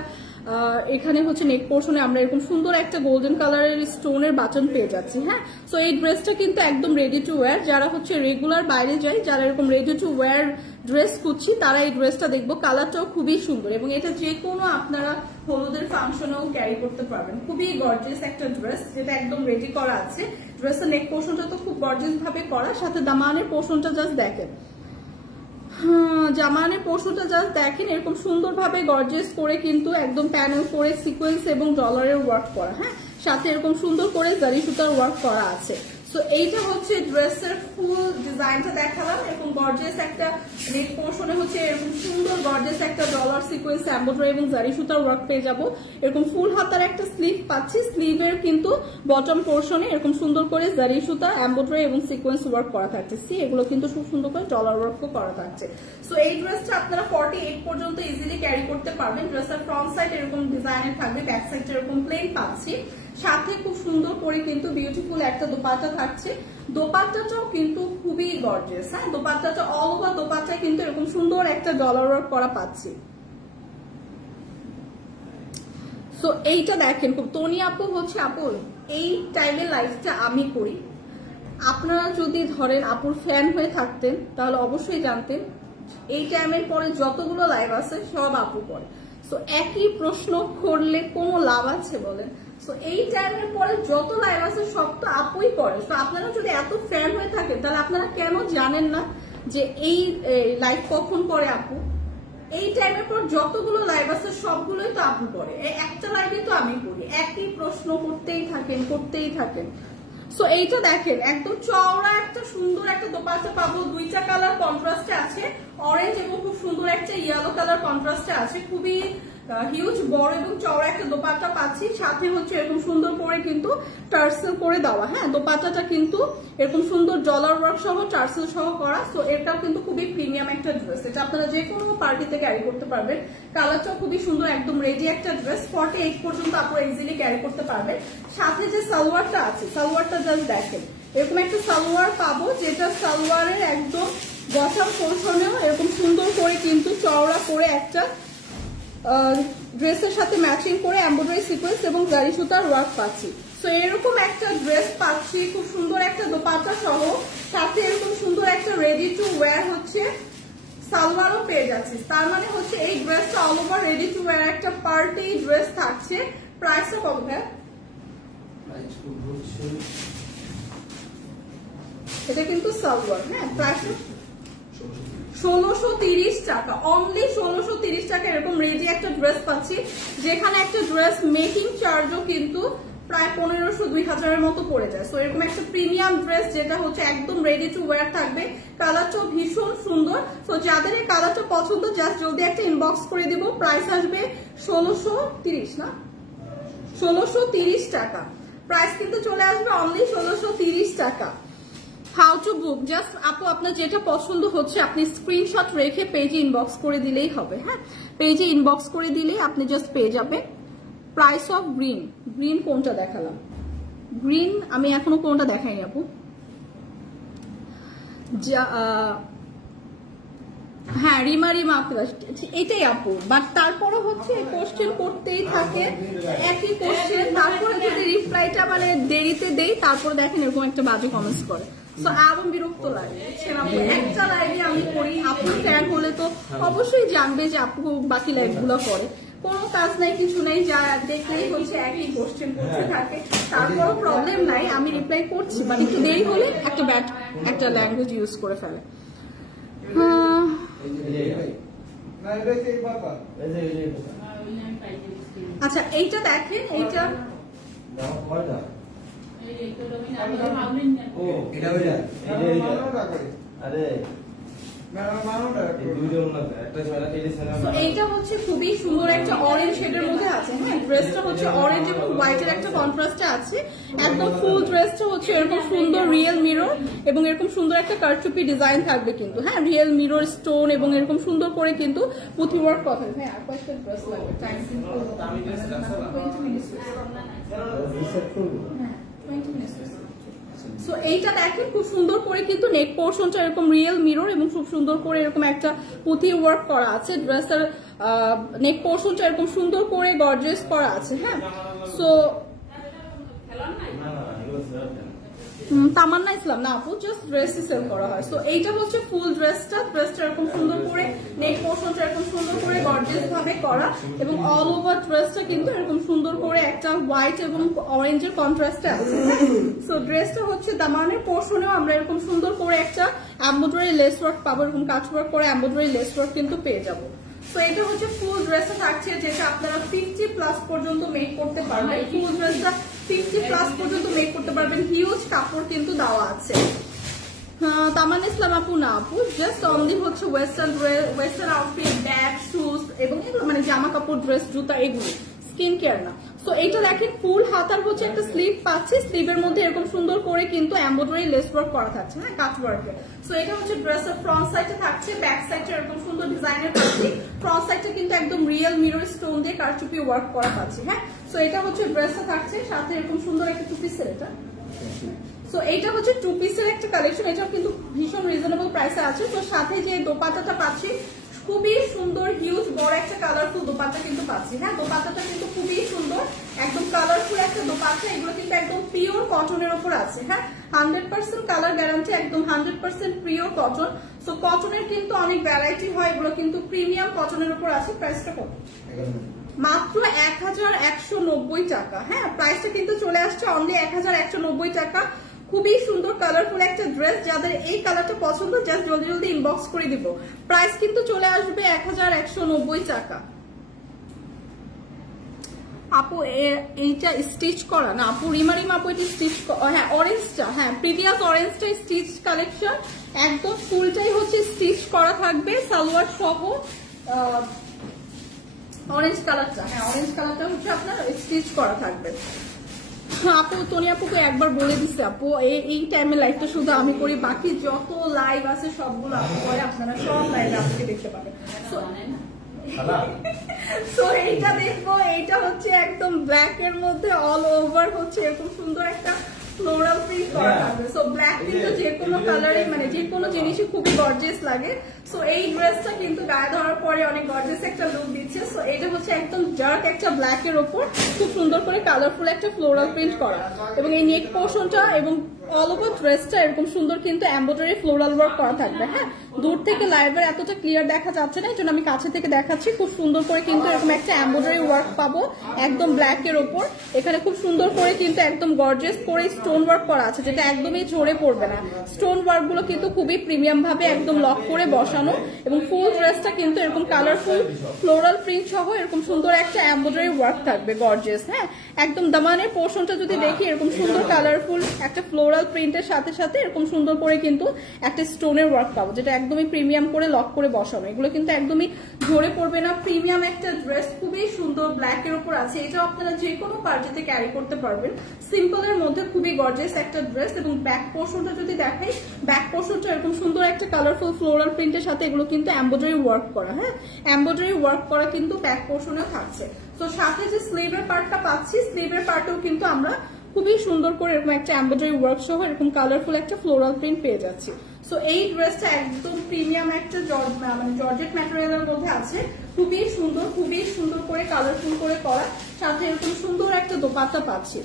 এখানে হচ্ছে নেক পোর্শনে আমরা এরকম সুন্দর একটা গোল্ডেন কালারের স্টোনের বাটন পেয়ে যাচ্ছি, হ্যাঁ। সো এই ড্রেসটা কিন্তু একদম রেডি টু ওয়্যার। যারা হচ্ছে রেগুলার বাইরে যায়, যারা এরকম রেডি টু ওয়্যার ড্রেস খুঁজছি, তারা এই ড্রেসটা দেখবো। কালারটাও খুবই সুন্দর এবং এটা যে কোনো আপনারা হলুদের ফাংশনেও ক্যারি করতে পারবেন। খুবই গর্জিয়াস একটা ড্রেস, যেটা একদম রেডি করা আছে। ড্রেসের নেক পোর্শনটা তো খুব গর্জিয়াস ভাবে করা, সাথে দামানের পোর্শনটা জাস্ট দেখেন, জামানের পোর্শনটা জাস্ট দেখেন, এরকম সুন্দরভাবে গর্জিয়াস করে কিন্তু একদম প্যানেল করে সিকোয়েন্স এবং ডলারের ওয়ার্ক করা, হ্যাঁ সাথে এরকম সুন্দর করে জারি সুতার ওয়ার্ক করা আছে। সো এইটা হচ্ছে ড্রেসের ফুল ডিজাইনটা দেখালাম। এরকম গর্জিয়াস একটা নেক পোর্শনে হচ্ছে এরকম সুন্দর গর্জিয়াস একটা ডলার সিকোয়েন্স এমব্রয়ডারি এবং জারি সুতার ওয়ার্ক পেয়ে যাবো। এরকম ফুল হাতার একটা স্লিভ পাচ্ছি, স্লিভের কিন্তু বটম পোর্শনে এরকম সুন্দর করে জারি সুতা এমব্রয়ডারি এবং সিকোয়েন্স ওয়ার্ক করা থাকছে। সি এগুলো কিন্তু খুব সুন্দর করে ডলার ওয়ার্কও করা থাকছে। সো এই ড্রেসটা আপনারা 48 পর্যন্ত ইজিলি ক্যারি করতে পারবেন। ড্রেসের ফ্রন্ট সাইড এরকম ডিজাইনের থাকবে, ব্যাক সাইড এরকম প্লেন পাচ্ছি, সাথে খুব সুন্দর করে কিন্তু বিউটিফুল একটা দোপাট্টা থাকছে। দোপাট্টাটাও কিন্তু খুবই গর্জিয়াস, হ্যাঁ দোপাট্টাটা অল ওভার দোপাট্টায় কিন্তু এরকম সুন্দর একটা ডলার ওয়ার্ক করা পাচ্ছি। সো এইটা দেখেন, খুব তনি আপু হচ্ছে আপু এই টাইমের লাইফটা আমি করি। আপনারা যদি ধরেন আপুর ফ্যান হয়ে থাকতেন তাহলে অবশ্যই জানতেন এই টাইমের পরে যতগুলো লাইভ আছে সব আপু করে। সো একই প্রশ্ন করলে কোনো লাভ আছে বলেন? সো এই টাইমের পরে যত লাইভ আছে সব তো আপুই করে। সো আপনারা যদি এত ফ্যান হয়ে থাকেন তাহলে আপনারা কেন জানেন না যে এই লাইভ কখন করে আপু? এই টাইমের পর যতগুলো লাইভ আছে সবগুলোই তো আপু করে, একটা লাইভে তো আমি করি। একই প্রশ্ন করতেই থাকেন। সো এইটা দেখেন, একদম চওড়া একটা সুন্দর একটা দোপাট্টা পাবো, দুইটা কালার কন্ট্রাস্টে আছে, অরেঞ্জ এবং খুব সুন্দর একটা ইয়েলো কালার কন্ট্রাস্টে আছে। খুবই হিউজ বড় এবং চওড়া একটা দোপাট্টা পাচ্ছি, সাথে হচ্ছে এরকম সুন্দর করে কিন্তু টার্সেল করে দেওয়া, হ্যাঁ দোপাট্টাটা কিন্তু এরকম সুন্দর ডলার ওয়ার্ক সহ টার্সেল সহ করা। সো এটাও কিন্তু খুবই প্রিমিয়াম একটা ড্রেস, এটা আপনারা যে কোনো পার্টিতে ক্যারি করতে পারবেন। কালারটাও খুবই সুন্দর, একদম রেডি একটা ড্রেস, 48 পর্যন্ত আপনারা ইজিলি ক্যারি করতে পারবেন। সাথে যে সালোয়ারটা আছে, সালোয়ারটা জাস্ট দেখেন, এরকম একটা সালোয়ার পাবো, যেটা সালোয়ারের একদম বটম পোর্শনেও এরকম সুন্দর করে কিন্তু চওড়া করে একটা ড্রেসের সাথে ম্যাচিং করে এমব্রয়ডারি সিকোয়েন্স এবং জারি সুতার ওয়ার্ক পাচ্ছি। সো এরকম একটা ড্রেস পাচ্ছি, খুব সুন্দর একটা দোপাট্টা সহ, সাথে এরকম সুন্দর একটা রেডি টু ওয়্যার হচ্ছে সালোয়ারও পেয়ে যাচ্ছি। তার মানে হচ্ছে এই ড্রেসটা all over ready to wire একটা পার্টি ড্রেস থাকছে। প্রাইসটা কত ভাই? এটা কিন্তু সালোয়ার, হ্যাঁ প্রাইসটা 1630 টাকা, অনলি 1630 টাকা এরকম রেডি একটা ড্রেস পাচ্ছি, যেখানে একটা ড্রেস মেকিং চার্জও কিন্তু প্রায় 1500-2000 মতো পড়ে যায়। সো এরকম একটা প্রিমিয়াম ড্রেস যেটা হচ্ছে একদম রেডি টু ওয়্যার থাকবে, কালারটাও ভীষণ সুন্দর। সো যাদের এই কালারটা পছন্দ জাস্ট জলদি একটা ইনবক্স করে দিব। প্রাইস আসবে 1630 না 1630 টাকা। প্রাইস কিন্তু চলে আসবে অনলি 1630 টাকা। হাউ টু বুক, জাস্ট আপু আপনার যেটা পছন্দ হচ্ছে আপনি স্ক্রিনশট রেখে পেজে ইনবক্স করে দিলেই হবে। হ্যাঁ, পেজে ইনবক্স করে দিলেই আপনি জাস্ট পেয়ে যাবেন। প্রাইস অফ গ্রিন, গ্রিন কোনটা দেখালাম? গ্রিন আমি এখনো কোনটা দেখাইনি আপু। হ্যাঁ রিমা আপু এটাই আপু, বাট তারপরে হচ্ছে কোশ্চেন করতেই থাকে একই কোশ্চেন, তারপরে যদি রিপ্লাইটা মানে দেরিতে দেই তারপরে দেখেন এরকম একটা বাজে কমেন্টস করে, সো আরো বিরক্ত লাগে। একটা লাইভে আমি করি, আপুর ফ্যান হলে তো অবশ্যই জানবে যে আপু বাকি লাইভগুলো করে, কোনো কাজ নাই কিছু নাই, যা দেখলেই হচ্ছে একই কোশ্চেন করতে থাকে, তারপরও প্রবলেম নাই, আমি রিপ্লাই করছি, বাট একটু দেরি হলে একটা ব্যাড একটা ল্যাঙ্গুয়েজ ইউজ করে ফেলে। আচ্ছা এইটা দেখেন, এইটা এইটা হচ্ছে খুবই সুন্দর একটা অরেঞ্জ শেডের মধ্যে আছে। হ্যাঁ, ড্রেসটা হচ্ছে অরেঞ্জ এবং হোয়াইটের একটা কন্ট্রাস্টে আছে, একদম ফুল ড্রেসটা হচ্ছে এরকম সুন্দর রিয়েল মিরর এবং এরকম সুন্দর একটা কারচুপি ডিজাইন থাকবে কিন্তু। হ্যাঁ, রিয়েল মিরর স্টোন এবং এরকম সুন্দর করে কিন্তু পুঁথি ওয়ার্ক করা। হ্যাঁ, আর কয়েকটা ড্রেস লাগবে, টাইম কিন্তু 20 মিনিট। হ্যাঁ 20 মিনিট। সো এইটা দেখেন খুব সুন্দর করে কিন্তু নেক পোর্শনটা এরকম রিয়েল মিরর এবং খুব সুন্দর করে এরকম একটা পুঁথি ওয়ার্ক করা আছে, ড্রেসের নেক পোর্শনটা এরকম সুন্দর করে গর্জিয়াস করা আছে। হ্যাঁ, সো তামান্না ইসলাম না আপু, জাস্ট ড্রেসই সেল করা হয়। সো এইটা হচ্ছে ফুল ড্রেসটা এরকম সুন্দর করে নেক পোর্শনটা এরকম সুন্দর করে গর্জিয়াস ভাবে করা এবং অল ওভার ড্রেসটা কিন্তু এরকম সুন্দর করে একটা হোয়াইট এবং অরেঞ্জের কন্ট্রাস্টে আছে। সো ড্রেসটা হচ্ছে দামানের পোর্শনেও আমরা এরকম সুন্দর করে একটা এমব্রয়ডারি লেস ওয়ার্ক পাবো, এরকম কাজ ওয়ার্ক করে এমব্রয়ডারি লেস ওয়ার্ক কিন্তু পেয়ে যাবো। তো এটা হচ্ছে ফুল ড্রেসটা থাকছে, যেটা আপনারা 50+ পর্যন্ত মেক করতে পারবেন। ফুল ড্রেসটা 50+ পর্যন্ত মেক করতে পারবেন, হিউজ কাপড় কিন্তু দেওয়া আছে। তামান্না ইসলাম আপু না আপু, জাস্ট অনলি হচ্ছে ওয়েস্টার্ন আউটফিট, ব্যাগ, শুজ এবং এগুলো মানে জামা কাপড়, ড্রেস, জুতা, এগুলো স্কিন কেয়ার না। সো এইটা দেখেন ফুল হাতার হচ্ছে একটা স্লিভ পাচ্ছি, স্লিভের মধ্যে এরকম সুন্দর করে কিন্তু এমব্রয়ডারি লেস ওয়ার্ক করা থাকছে। হ্যাঁ, কাট ওয়ার্কে। সো এটা হচ্ছে ড্রেসের ফ্রন্ট সাইডে থাকছে, ব্যাক সাইডে এরকম সুন্দর ডিজাইনের পাচ্ছি, ফ্রন্ট সাইডে কিন্তু একদম রিয়েল মিরর স্টোন দিয়ে কারচুপি ওয়ার্ক করা পাচ্ছি। হ্যাঁ, সো এটা হচ্ছে ড্রেসটা থাকছে, সাথে এরকম সুন্দর একটা টু পিসের এটা। সো এইটা হচ্ছে 2 পিসের একটা কালেকশন, এটাও কিন্তু ভীষণ রিজনেবল প্রাইসে আছে। তো সাথে যে দোপাট্টাটা পাচ্ছি খুবই সুন্দর, হিউজ বড় একটা কালারফুল দোপাট্টা কিন্তু পাচ্ছি। হ্যাঁ, দোপাট্টাটা কিন্তু খুবই সুন্দর, একদম কালারফুল একটা দোপাট্টা। এগুলো কিন্তু একদম পিওর কটনের উপর আছে। হ্যাঁ, 100% কালার গ্যারান্টি, একদম 100% পিওর কটন। সো কটনের কিন্তু অনেক ভ্যারাইটি হয়, এগুলো কিন্তু প্রিমিয়াম কটনের উপর আছে। প্রাইসটা কত? মাত্র 1190 টাকা। হ্যাঁ, প্রাইসটা কিন্তু চলে আসছে অনলি 1190 টাকা। খুবই সুন্দর কালারফুল একটা ড্রেস, যাদের এই কালারটা পছন্দ জাস্ট জলদি জলদি ইনবক্স করে দিব। প্রাইস কিন্তু চলে আসবে 1190 টাকা। আপু এইটা স্টিচ করা না আপু? রিমা আপু এটা স্টিচ, হ্যাঁ অরেঞ্জটা, হ্যাঁ প্রিভিয়াস অরেঞ্জটা স্টিচ কালেকশন, একদম ফুলটাই হচ্ছে স্টিচ করা থাকবে সালোয়ার সহ। অরেঞ্জ কালারটা, হ্যাঁ অরেঞ্জ কালারটা হচ্ছে আপনার স্টিচ করা থাকবে। আপু তনি আপুকে একবার বলে দিচ্ছে আপু, এই টাইমে লাইভটা শুধু আমি করি, বাকি যত লাইভ আছে সবগুলো আপু করে, আপনারা সব লাইভ আজকে দেখতে পাবেন। সো এইটা দেখবো, এইটা হচ্ছে একদম ব্ল্যাক এর মধ্যে অল ওভার হচ্ছে এরকম সুন্দর একটা ফ্লোরাল প্রিন্ট করা থাকবে। সো ব্ল্যাক কিন্তু যে কোনো কালারে মানে যে কোনো জিনিসই খুবই গর্জিয়াস লাগে। সো এই ড্রেসটা কিন্তু গায়ে ধরার পরে অনেক গর্জিয়াস একটা লুক দিচ্ছে। সো এটা হচ্ছে একদম ডার্ক একটা ব্ল্যাক এর উপর খুব সুন্দর করে কালারফুল একটা ফ্লোরাল প্রিন্ট করা, এবং এই নেক পোর্শনটা এবং অল ওভার ড্রেসটা এরকম সুন্দর কিন্তু এমব্রয়ডারি ফ্লোরাল ওয়ার্ক করা থাকবে। হ্যাঁ, দূর থেকে লাইভের এতটা ক্লিয়ার দেখা যাচ্ছে না, এই জন্য আমি কাছে থেকে দেখাচ্ছি। খুব সুন্দর করে কিন্তু এরকম একটা এমব্রয়ডারি ওয়ার্ক পাবো একদম ব্ল্যাক এর উপর। এখানে খুব সুন্দর করে কিন্তু একদম গর্জিয়াস করে স্টোন ওয়ার্ক করা আছে, যেটা একদমই ঝরে পড়বে না। স্টোন ওয়ার্ক গুলো কিন্তু খুবই প্রিমিয়াম ভাবে একদম লক করে বসানো, এবং ফুল ড্রেসটা কিন্তু এরকম কালারফুল ফ্লোরাল প্রিন্ট সহ এরকম সুন্দর একটা এমব্রয়ডারি ওয়ার্ক থাকবে গর্জিয়াস। হ্যাঁ, একদম দামানের পোর্শনটা যদি দেখি এরকম সুন্দর কালারফুল একটা ফ্লোরাল ফ্লোরাল প্রিন্টের সাথে সাথে এরকম সুন্দর করে কিন্তু একটা স্টোনের ওয়ার্ক পাবো, যেটা একদমই প্রিমিয়াম করে লক করে বসানো। এগুলো কিন্তু একদমই ঝরে পড়বে না, প্রিমিয়াম একটা ড্রেস, খুবই সুন্দর, ব্ল্যাক এর উপর আছে। এটা আপনারা যে কোনো পার্টিতে ক্যারি করতে পারবেন, সিম্পল এর মধ্যে খুবই গর্জিয়াস একটা ড্রেস। এবং ব্যাক পোর্শনটা যদি দেখাই, ব্যাক পোর্শনটা এরকম সুন্দর একটা কালারফুল ফ্লোরাল প্রিন্টের সাথে এগুলো কিন্তু এমব্রয়ডারি ওয়ার্ক করা, হ্যাঁ এমব্রয়ডারি ওয়ার্ক করা কিন্তু ব্যাক পোর্শনেও থাকছে। তো সাথে যে স্লিভের পার্টটা পাচ্ছি, স্লিভের পার্টেও কিন্তু আমরা খুবই সুন্দর করে এরকম একটা এমব্রয়ডারি ওয়ার্ক সহ এরকম কালারফুল একটা ফ্লোরাল প্রিন্ট পেয়ে যাচ্ছি। সো এই ড্রেসটা একদম প্রিমিয়াম একটা মানে জর্জেট ম্যাটেরিয়ালের মধ্যে আছে, খুবই সুন্দর করে কালারফুল করে করা, সাথে এরকম সুন্দর একটা দোপাট্টা পাচ্ছি।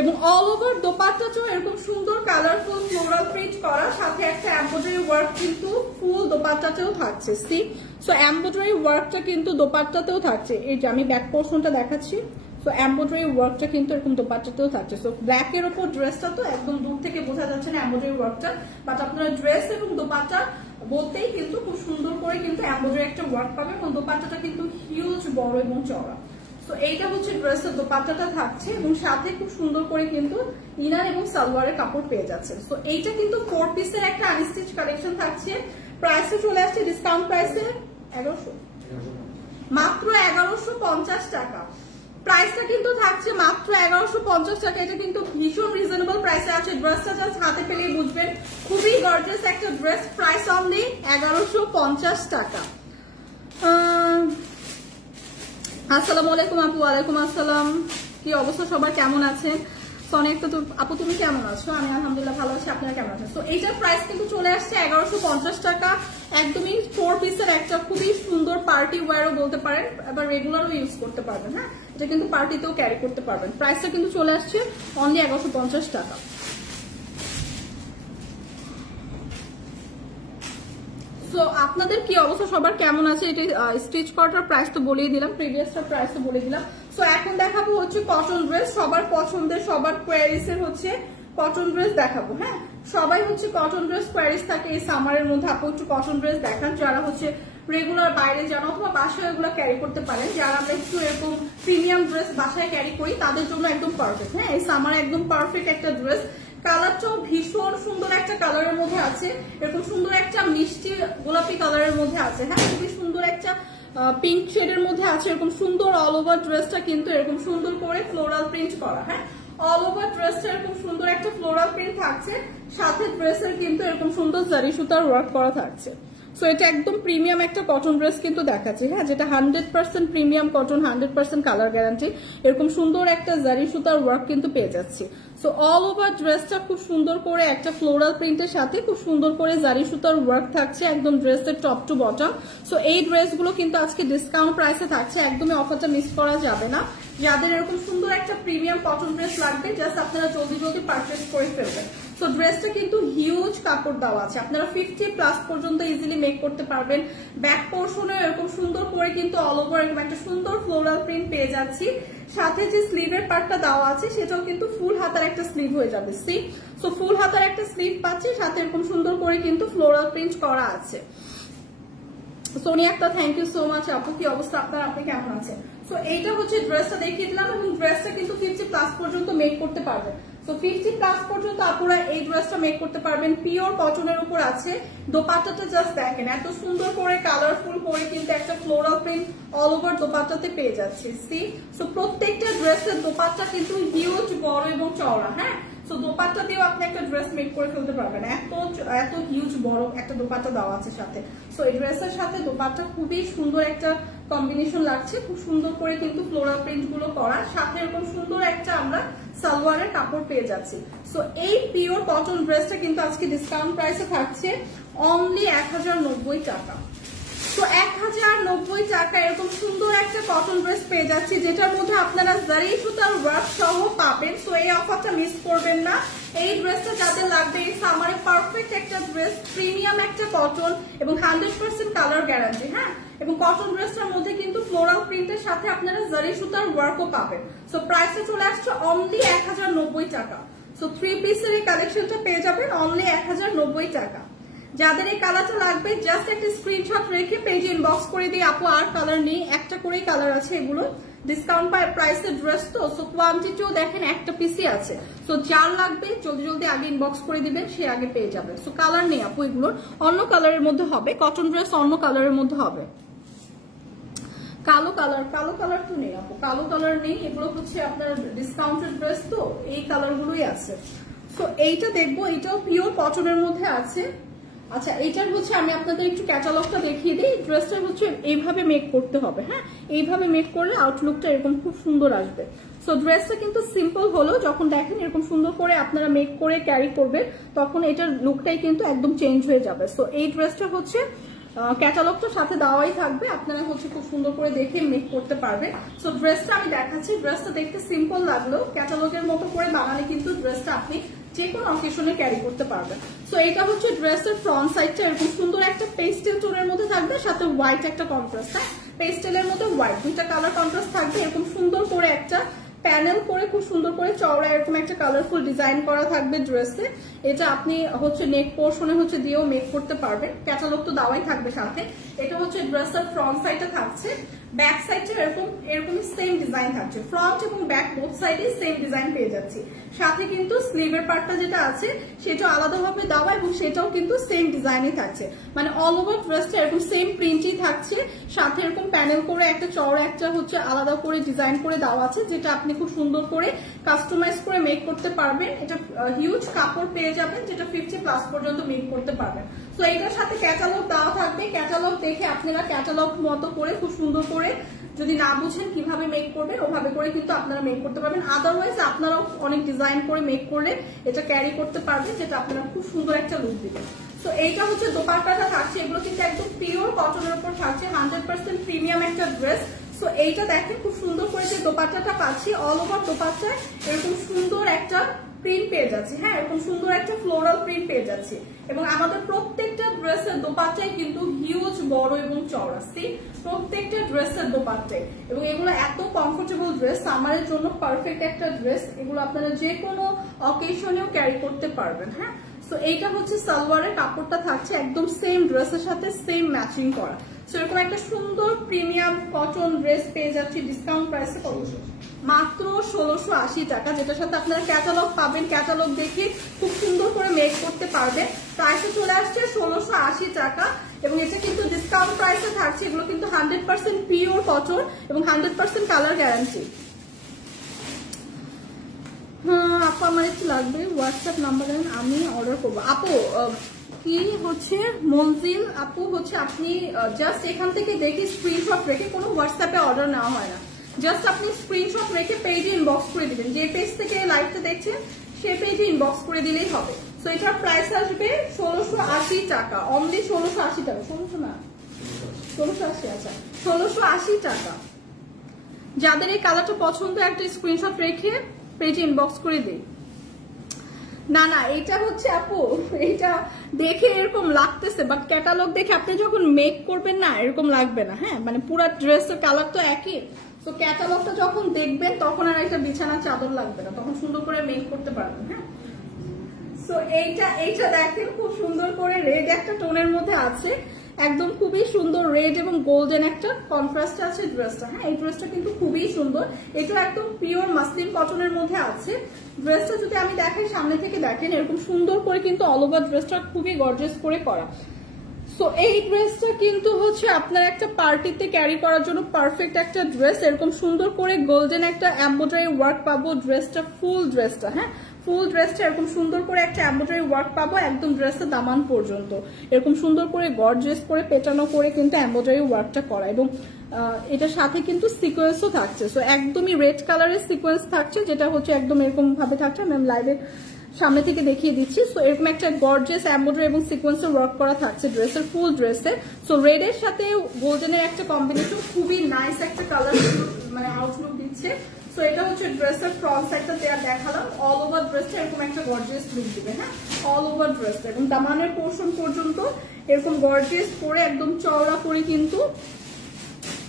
এবং অল ওভার দোপাট্টাটাও এরকম সুন্দর কালারফুল ফ্লোরাল প্রিন্ট করা, সাথে একটা এমব্রয়ডারি ওয়ার্ক কিন্তু ফুল দোপাট্টাতেও থাকছে। সি সো এমব্রয়ডারি ওয়ার্কটা কিন্তু দোপাট্টাতেও থাকছে। এই যে আমি ব্যাক পোর্শনটা দেখাচ্ছি, তো এমব্রয়ডারি ওয়ার্কটা কিন্তু এরকম দোপাট্টাতেও থাকছে। সো ব্ল্যাক এর উপর ড্রেসটা তো একদম দূর থেকে বোঝা যাচ্ছে না এমব্রয়ডারি ওয়ার্কটা, বাট আপনারা ড্রেস এবং দোপাট্টা বলতেই কিন্তু খুব সুন্দর করে কিন্তু এমব্রয়ডারি একটা ওয়ার্ক পাবে, এবং দোপাট্টাটা কিন্তু হিউজ বড় এবং চওড়া। তো এইটা হচ্ছে ড্রেসের দোপাট্টাটা থাকছে, এবং সাথে খুব সুন্দর করে কিন্তু ইনার এবং সালোয়ারের কাপড় পেয়ে যাচ্ছে। তো এইটা কিন্তু 4 পিসের একটা আনস্টিচ কালেকশন থাকছে। প্রাইসে চলে আসছে ডিসকাউন্ট প্রাইসে 1100, মাত্র 1150 টাকা। প্রাইসটা কিন্তু থাকছে মাত্র 1150 টাকা। এটা কিন্তু ভীষণ রিজনেবল প্রাইসে আছে। ড্রেসটা জাস্ট হাতে পেলেই বুঝবেন, খুবই গর্জিয়াস একটা ড্রেস। প্রাইস অনলি 1150 টাকা। আসসালামু আলাইকুম আপু। ওয়ালাইকুম আসসালাম। কি অবস্থা সবার, কেমন আছেন? অনেক তো আপু, তুমি কেমন আছো? আমি আলহামদুলিল্লাহ ভালো আছি, আপনারা কেমন আছেন? তো এইটার প্রাইস কিন্তু চলে আসছে 1150 টাকা। একদমই 4 পিসের একটা খুবই সুন্দর পার্টি ওয়্যারও বলতে পারেন, আবার রেগুলারও ইউজ করতে পারবেন। হ্যাঁ, এটা কিন্তু পার্টিতেও ক্যারি করতে পারবেন। প্রাইসটা কিন্তু চলে আসছে অনলি 1150 টাকা। তো আপনাদের কি অবস্থা সবার, কেমন আছে? এটা স্টিচ করার প্রাইস তো বলেই দিলাম, প্রিভিয়াসটার প্রাইস তো বলে দিলাম। সো এখন দেখাবো হচ্ছে কটন ড্রেস, সবার পছন্দের, সবার কোয়ারিস এর হচ্ছে কটন ড্রেস দেখাবো। হ্যাঁ, সবাই হচ্ছে কটন ড্রেস কোয়ারিস থাকে এই সামারের মধ্যে। আপু একটু কটন ড্রেস দেখান, যারা হচ্ছে রেগুলার বাইরে যান অথবা বাসায় এগুলো ক্যারি করতে পারেন। যারা আমরা একটু এরকম প্রিমিয়াম ড্রেস বাসায় ক্যারি করি তাদের জন্য একদম পারফেক্ট। হ্যাঁ, এই সামারে একদম পারফেক্ট একটা ড্রেস। কালারটাও ভীষণ সুন্দর একটা কালারের মধ্যে আছে, এরকম সুন্দর একটা মিষ্টি গোলাপি কালারের মধ্যে আছে। হ্যাঁ, খুবই সুন্দর একটা পিঙ্ক শেডের মধ্যে আছে। এরকম সুন্দর অল ওভার ড্রেসটা কিন্তু এরকম সুন্দর করে ফ্লোরাল প্রিন্ট করা। হ্যাঁ, অল ওভার ড্রেসটা এরকম সুন্দর একটা ফ্লোরাল প্রিন্ট থাকছে, সাথে ড্রেসের কিন্তু এরকম সুন্দর জারি সুতার ওয়ার্ক করা থাকছে। সো এটা একদম প্রিমিয়াম একটা কটন ড্রেস কিন্তু দেখাচ্ছি। হ্যাঁ, যেটা 100% প্রিমিয়াম কটন, 100% কালার গ্যারান্টি। এরকম সুন্দর একটা জারি সুতার ওয়ার্ক কিন্তু পেয়ে যাচ্ছি। সো অল ওভার ড্রেসটা খুব সুন্দর করে একটা ফ্লোরাল প্রিন্টের সাথে খুব সুন্দর করে জারি সুতার ওয়ার্ক থাকছে একদম ড্রেসের টপ টু বটম। সো এই ড্রেসগুলো কিন্তু আজকে ডিসকাউন্ট প্রাইসে থাকছে, একদমই অফারটা মিস করা যাবে না। যাদের এরকম সুন্দর একটা প্রিমিয়াম কটন ড্রেস লাগবে, জাস্ট আপনারা জলদি জলদি পারচেজ করে ফেলবেন। সো ড্রেসটা কিন্তু হিউজ কাপড় দেওয়া আছে, আপনারা 50+ পর্যন্ত ইজিলি মেক করতে পারবেন। ব্যাক পোর্শনে এরকম সুন্দর করে কিন্তু অল ওভার এরকম একটা সুন্দর ফ্লোরাল প্রিন্ট পেয়ে যাচ্ছি। সাথে যে স্লিভের পার্টটা দেওয়া আছে সেটাও কিন্তু ফুল হাতার একটা স্লিভ হয়ে যাবে। সো ফুল হাতার একটা স্লিভ পাচ্ছি, সাথে এরকম সুন্দর করে কিন্তু ফ্লোরাল প্রিন্ট করা আছে। সোনিয়া একটা থ্যাংক ইউ সো মাচ আপু। কি অবস্থা আপনার, আপনি কেমন আছেন? সো এইটা হচ্ছে ড্রেসটা দেখিয়ে দিলাম, এবং ড্রেসটা কিন্তু 50+ পর্যন্ত মেক করতে পারবেন। তো 50+ পর্যন্ত আপুরা এই ড্রেসটা মেক করতে পারবেন। পিওর কটনের উপর আছে। দোপাট্টাটা জাস্ট দেখেন, এত সুন্দর করে কালারফুল করে কিন্তু একটা ফ্লোরাল প্রিন্ট অল ওভার দোপাট্টাতে পেয়ে যাচ্ছে। সো প্রত্যেকটা ড্রেসের দোপাট্টা কিন্তু হিউজ বড় এবং চওড়া। হ্যাঁ, সো দোপাট্টা দিয়েও আপনি একটা ড্রেস মেক করে ফেলতে পারবেন, এত হিউজ বড় একটা দোপাট্টা দেওয়া আছে সাথে। সো এই ড্রেসের সাথে দোপাট্টা খুবই সুন্দর একটা কম্বিনেশন লাগছে, খুব সুন্দর করে কিন্তু ফ্লোরাল প্রিন্ট গুলো করা, সাথে এরকম সুন্দর একটা আমরা সালোয়ারের কাপড় পেয়ে যাচ্ছি। সো এই পিওর কটন ড্রেসটা কিন্তু আজকে ডিসকাউন্ট প্রাইসে থাকছে অনলি 1090 টাকা। তো 1090 টাকা এরকম সুন্দর একটা কটন ড্রেস পেয়ে যাচ্ছি, যেটার মধ্যে আপনারা জারি সুতার ওয়ার্ক সহ পাবেন। সো এই অফারটা মিস করবেন না। এই ড্রেসটা যাদের লাগবে, এই সামারে পারফেক্ট একটা ড্রেস, প্রিমিয়াম একটা কটন এবং 100% কালার গ্যারান্টি। হ্যাঁ, এবং কটন ড্রেসটার মধ্যে কিন্তু ফ্লোরাল প্রিন্টের সাথে আপনারা জারি সুতার ওয়ার্কও পাবেন। সো প্রাইসটা চলে আসছে অনলি 1090 টাকা। সো 3 পিসের এই কালেকশনটা পেয়ে যাবেন অনলি 1090 টাকা। যাদের এই কালারটা লাগবে জাস্ট একটা স্ক্রিনশট রেখে পেজে ইনবক্স করে দিয়ে আপু আর কালার নেই, একটা করেই কালার আছে এগুলো, ডিসকাউন্ট প্রাইসের ড্রেস তো, সো কোয়ান্টিটিও দেখেন একটা পিসই আছে। সো যার লাগবে জলদি জলদি আগে ইনবক্স করে দিবেন, সে আগে পেয়ে যাবে। সো কালার নেই আপু, এগুলোর অন্য কালারের মধ্যে হবে, কটন ড্রেস অন্য কালারের মধ্যে হবে। কালো কালার তো নেই আপু, কালো কালার নেই, এগুলো হচ্ছে আপনার ডিসকাউন্টেড ড্রেস তো, এই কালার গুলোই আছে। সো এইটা দেখবো, এইটাও পিওর কটনের মধ্যে আছে। আচ্ছা, এইটার হচ্ছে আমি আপনাদের একটু ক্যাটালগটা দেখিয়ে দিই। ড্রেসটা হচ্ছে এইভাবে মেক করতে হবে, হ্যাঁ, এইভাবে মেক করলে আউটলুকটা এরকম খুব সুন্দর আসবে। সো ড্রেসটা কিন্তু সিম্পল হলো, যখন দেখেন এরকম সুন্দর করে আপনারা মেক করে ক্যারি করবেন, তখন এটার লুকটাই কিন্তু একদম চেঞ্জ হয়ে যাবে। সো এই ড্রেসটা হচ্ছে ক্যাটালগটা সাথে দেওয়াই থাকবে, আপনারা হচ্ছে খুব সুন্দর করে দেখে মেক করতে পারবেন। সো ড্রেসটা আমি দেখাচ্ছি, ড্রেসটা দেখতে সিম্পল লাগলো, ক্যাটালগের মতো করে বানালে কিন্তু ড্রেসটা আপনি যে কোনো অকেশনে ক্যারি করতে পারবেন। সো এটা হচ্ছে ড্রেসের ফ্রন্ট সাইডটা, এরকম সুন্দর একটা পেস্টেল টোনের মধ্যে থাকবে, সাথে হোয়াইট একটা কন্ট্রাস্ট, হ্যাঁ, পেস্টেলের মধ্যে হোয়াইট, দুইটা কালার কন্ট্রাস্ট থাকবে। এরকম সুন্দর করে একটা প্যানেল করে খুব সুন্দর করে চওড়া এরকম একটা কালারফুল ডিজাইন করা থাকবে ড্রেসে। এটা আপনি হচ্ছে নেক পোর্শনে হচ্ছে দিয়েও মেক করতে পারবেন, ক্যাটালগ তো দেওয়াই থাকবে সাথে। এটা হচ্ছে ড্রেসের ফ্রন্ট সাইডটা থাকছে, ব্যাক সাইডটা এরকমই সেম ডিজাইন থাকছে, ফ্রন্ট এবং ব্যাক বোথ সাইডে সেম ডিজাইন পেয়ে যাচ্ছি। সাথে কিন্তু স্লিভের পার্টটা যেটা আছে সেটা আলাদাভাবে দেওয়া এবং সেটাও কিন্তু সেম ডিজাইনই থাকছে, মানে অল ওভার ড্রেসটা এরকম সেম প্রিন্টই থাকছে, সাথে এরকম প্যানেল করে একটা চওড়া একটা হচ্ছে আলাদা করে ডিজাইন করে দেওয়া আছে, যেটা আপনি খুব সুন্দর করে কাস্টমাইজ করে মেক করতে পারবেন। এটা হিউজ কাপড় পেয়ে যাবেন, যেটা 50+ পর্যন্ত মেক করতে পারবেন। তো এটার সাথে ক্যাটালগ দেওয়া থাকবে, ক্যাটালগ দেখে আপনারা ক্যাটালগ মতো করে খুব সুন্দর করে, যদি না বুঝেন কিভাবে মেক করবেন ওভাবে করে কিন্তু আপনারা মেক করতে পারবেন। আদারওয়াইজ আপনারাও অনেক ডিজাইন করে মেক করলে এটা ক্যারি করতে পারবেন, যেটা আপনারা খুব সুন্দর একটা লুক দিবেন। তো এইটা হচ্ছে দোপাট্টাটা থাকছে, এগুলো কিন্তু একদম পিওর কটনের উপর থাকছে, 100% প্রিমিয়াম একটা ড্রেস। সো এইটা দেখেন খুব সুন্দর করে যে দোপাট্টাটা পাচ্ছি, অল ওভার দোপাট্টায় এরকম সুন্দর একটা প্রিন্ট পেয়ে যাচ্ছি, হ্যাঁ, এরকম সুন্দর একটা ফ্লোরাল প্রিন্ট পেয়ে যাচ্ছি। এবং আমাদের প্রত্যেকটা ড্রেসের দোপাট্টায় কিন্তু হিউজ বড় এবং চওড়া, প্রত্যেকটা ড্রেসের দোপাট্টায়, এবং এগুলো এত কমফোর্টেবল ড্রেস, সামারের জন্য পারফেক্ট একটা ড্রেস, এগুলো আপনারা যে কোনো অকেশনেও ক্যারি করতে পারবেন, হ্যাঁ। সো এইটা হচ্ছে সালোয়ারের কাপড়টা থাকছে একদম সেম ড্রেসের সাথে সেম ম্যাচিং করা। সো এরকম একটা সুন্দর প্রিমিয়াম কটন ড্রেস পেয়ে যাচ্ছি ডিসকাউন্ট প্রাইসে মাত্র 1680 টাকা, যেটার সাথে আপনারা ক্যাটালগ পাবেন, ক্যাটালগ দেখে খুব সুন্দর করে মেক করতে পারবেন। প্রাইসে চলে আসছে 1680 টাকা, এবং এটা কিন্তু ডিসকাউন্ট প্রাইসে থাকছে। এগুলো কিন্তু 100% পিওর কটন এবং 100% কালার গ্যারান্টি। হ্যাঁ আপু, আমার একটু লাগবে, হোয়াটসঅ্যাপ নাম্বার দেন, আমি অর্ডার করবো। আপু কি হচ্ছে মনজিল আপু, হচ্ছে আপনি জাস্ট এখান থেকে দেখে স্ক্রিনশট রেখে, কোনো হোয়াটসঅ্যাপে অর্ডার নেওয়া হয় না, জাস্ট আপনি স্ক্রিনশট রেখে পেজে ইনবক্স করে দিবেন, যে পেজ থেকে লাইভটা দেখছেন সেই পেজে ইনবক্স করে দিলেই হবে। সো এটার প্রাইস আসবে 1680 টাকা, অনলি 1680 টাকা, 1600 না 1680, আচ্ছা 1680 টাকা। যাদের এই কালারটা পছন্দ একটা স্ক্রিনশট রেখে পেজে ইনবক্স করে দিই। না না, এটা হচ্ছে আপু, এটা দেখে এরকম লাগতেছে, বাট ক্যাটালগ দেখে আপনি যখন মেক করবেন না এরকম লাগবে না, হ্যাঁ, মানে পুরো ড্রেসের কালার তো একই। তো ক্যাটালগটা যখন দেখবেন তখন আর একটা বিছানা চাদর লাগবে না, তখন সুন্দর করে মেক করতে পারবেন, হ্যাঁ। সো এইটা দেখেন খুব সুন্দর করে রেড একটা টোনের মধ্যে আছে, একদম খুবই সুন্দর রেড এবং গোল্ডেন একটা কন্ট্রাস্ট আছে ড্রেসটা, হ্যাঁ, এই ড্রেসটা কিন্তু খুবই সুন্দর। এটা একদম পিওর মাসলিন কটনের মধ্যে আছে। ড্রেসটা যদি আমি দেখাই সামনে থেকে দেখেন, এরকম সুন্দর করে কিন্তু অল ওভার ড্রেসটা খুবই গর্জিয়াস করে করা। সো এই ড্রেসটা কিন্তু হচ্ছে আপনার একটা পার্টিতে ক্যারি করার জন্য পারফেক্ট একটা ড্রেস। এরকম সুন্দর করে গোল্ডেন একটা এমব্রয়ডারি ওয়ার্ক পাবো ড্রেসটা, ফুল ড্রেসটা, হ্যাঁ, ফুল ড্রেসটা এরকম সুন্দর করে একটা এমব্রয়ডারি ওয়ার্ক পাবো একদম ড্রেসের দামান পর্যন্ত, এরকম সুন্দর করে গর্জিয়াস করে পেটানো করে কিন্তু এমব্রয়ডারি ওয়ার্কটা করা, এবং এটার সাথে কিন্তু সিকোয়েন্সও থাকছে। সো একদমই রেড কালারের সিকোয়েন্স থাকছে, যেটা হচ্ছে একদম এরকম ভাবে থাকছে, ম্যাম লাইভে সামনে থেকে দেখিয়ে দিচ্ছি। সো এরকম একটা গর্জিয়াস এমব্রয়ডারি এবং সিকোয়েন্সের ওয়ার্ক করা থাকছে ড্রেসের, ফুল ড্রেসে। সো রেড এর সাথে গোল্ডেনের একটা কম্বিনেশন, খুবই নাইস একটা কালার, মানে আউটলুক দিচ্ছে। সো এটা হচ্ছে ড্রেসের ফ্রন্ট সাইডটা দেখালাম, অল ওভার ড্রেসটা এরকম একটা গর্জিয়াস লুক দিবে, হ্যাঁ, অল ওভার ড্রেসটা, এবং দামানের পোর্শন পর্যন্ত এরকম গর্জিয়াস করে একদম চওড়া করে কিন্তু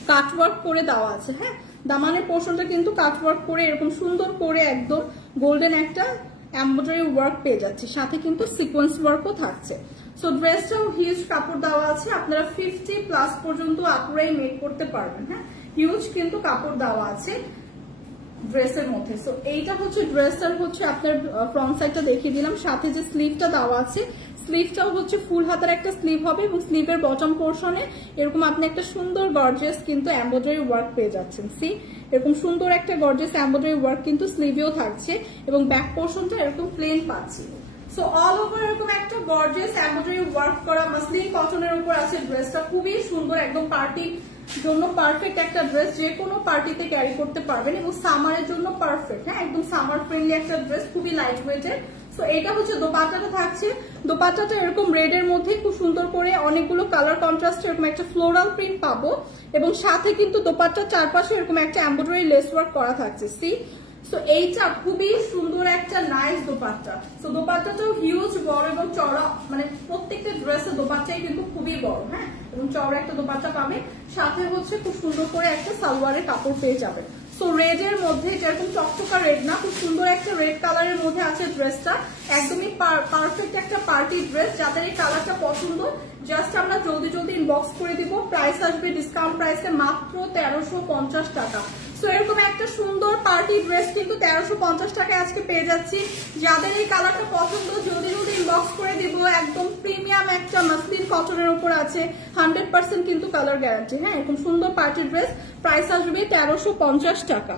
কাটওয়ার্ক করে দেওয়া আছে, হ্যাঁ, দামানের পোর্শনটা কিন্তু কাটওয়ার্ক করে এরকম সুন্দর করে একদম গোল্ডেন একটা এমব্রয়ডারি ওয়ার্ক পেয়ে যাচ্ছে, সাথে কিন্তু সিকোয়েন্স ওয়ার্কও থাকছে। সো ড্রেসটাও হিউজ কাপড় দেওয়া আছে, আপনারা 50+ পর্যন্ত আপুরাই মেক করতে পারবেন, হ্যাঁ, হিউজ কিন্তু কাপড় দেওয়া আছে ড্রেসের মধ্যে। সো এইটা হচ্ছে ড্রেসটার হচ্ছে আপনার ফ্রন্ট সাইডটা দেখিয়ে দিলাম, সাথে যে স্লিভটা দেওয়া আছে স্লিভটাও হচ্ছে ফুল হাতার একটা স্লিভ হবে এবং স্লিভের বটম পোর্শনে এরকম আপনি একটা সুন্দর গর্জিয়াস কিন্তু এমব্রয়ডারি ওয়ার্ক পেয়ে যাচ্ছেন। সি এরকম সুন্দর একটা গর্জিয়াস এমব্রয়ডারি ওয়ার্ক কিন্তু স্লিভেও থাকছে এবং ব্যাক পোর্শনটা এরকম প্লেন পাচ্ছি। সো অল ওভার এরকম একটা গর্জিয়াস এমব্রয়ডারি ওয়ার্ক করা মাসলিন কটনের উপর আছে ড্রেসটা, খুবই সুন্দর, একদম পার্টির জন্য পারফেক্ট একটা ড্রেস, যে কোনো পার্টিতে ক্যারি করতে পারবেন এবং সামারের জন্য পারফেক্ট। হ্যাঁ, একদম সামার ফ্রেন্ডলি একটা ড্রেস, খুবই লাইট ওয়েটের। সো এটা হচ্ছে দোপাট্টাটা থাকছে, দোপাট্টাটা এরকম রেডের মধ্যে খুব সুন্দর করে অনেকগুলো কালার কন্ট্রাস্ট এরকম একটা ফ্লোরাল প্রিন্ট পাবো এবং সাথে কিন্তু দোপাট্টার চারপাশে এরকম একটা এমব্রয়ডারি লেস ওয়ার্ক করা থাকছে। সি সো এইটা খুবই সুন্দর একটা নাইস দোপাট্টা। সো দোপাট্টাটাও হিউজ বড় এবং চড়া, মানে প্রত্যেকটা ড্রেসের দোপাট্টাই কিন্তু খুবই বড়। হ্যাঁ, এবং চড়া একটা দোপাট্টা পাবে, সাথে হচ্ছে খুব সুন্দর করে একটা সালোয়ারের কাপড় পেয়ে যাবে। সো রেড এর মধ্যে যেরকম চকচকা রেড না, খুব সুন্দর একটা রেড কালারের মধ্যে আছে ড্রেসটা, একদমই পারফেক্ট একটা পার্টি ড্রেস। যাদের এই কালারটা পছন্দ জাস্ট আমরা জলদি জলদি ইনবক্স করে দিব। প্রাইস আসবে ডিসকাউন্ট প্রাইসে মাত্র 1350 টাকা। সো এরকম একটা সুন্দর পার্টি ড্রেস কিন্তু 1350 টাকায় আজকে পেয়ে যাচ্ছি। যাদের এই কালারটা পছন্দ জলদি জলদি ইনবক্স করে দিব। একদম প্রিমিয়াম একটা মাসলিন কটনের উপর আছে, 100% কিন্তু কালার গ্যারান্টি। হ্যাঁ, এরকম সুন্দর পার্টি ড্রেস, প্রাইস আসবে 1350 টাকা।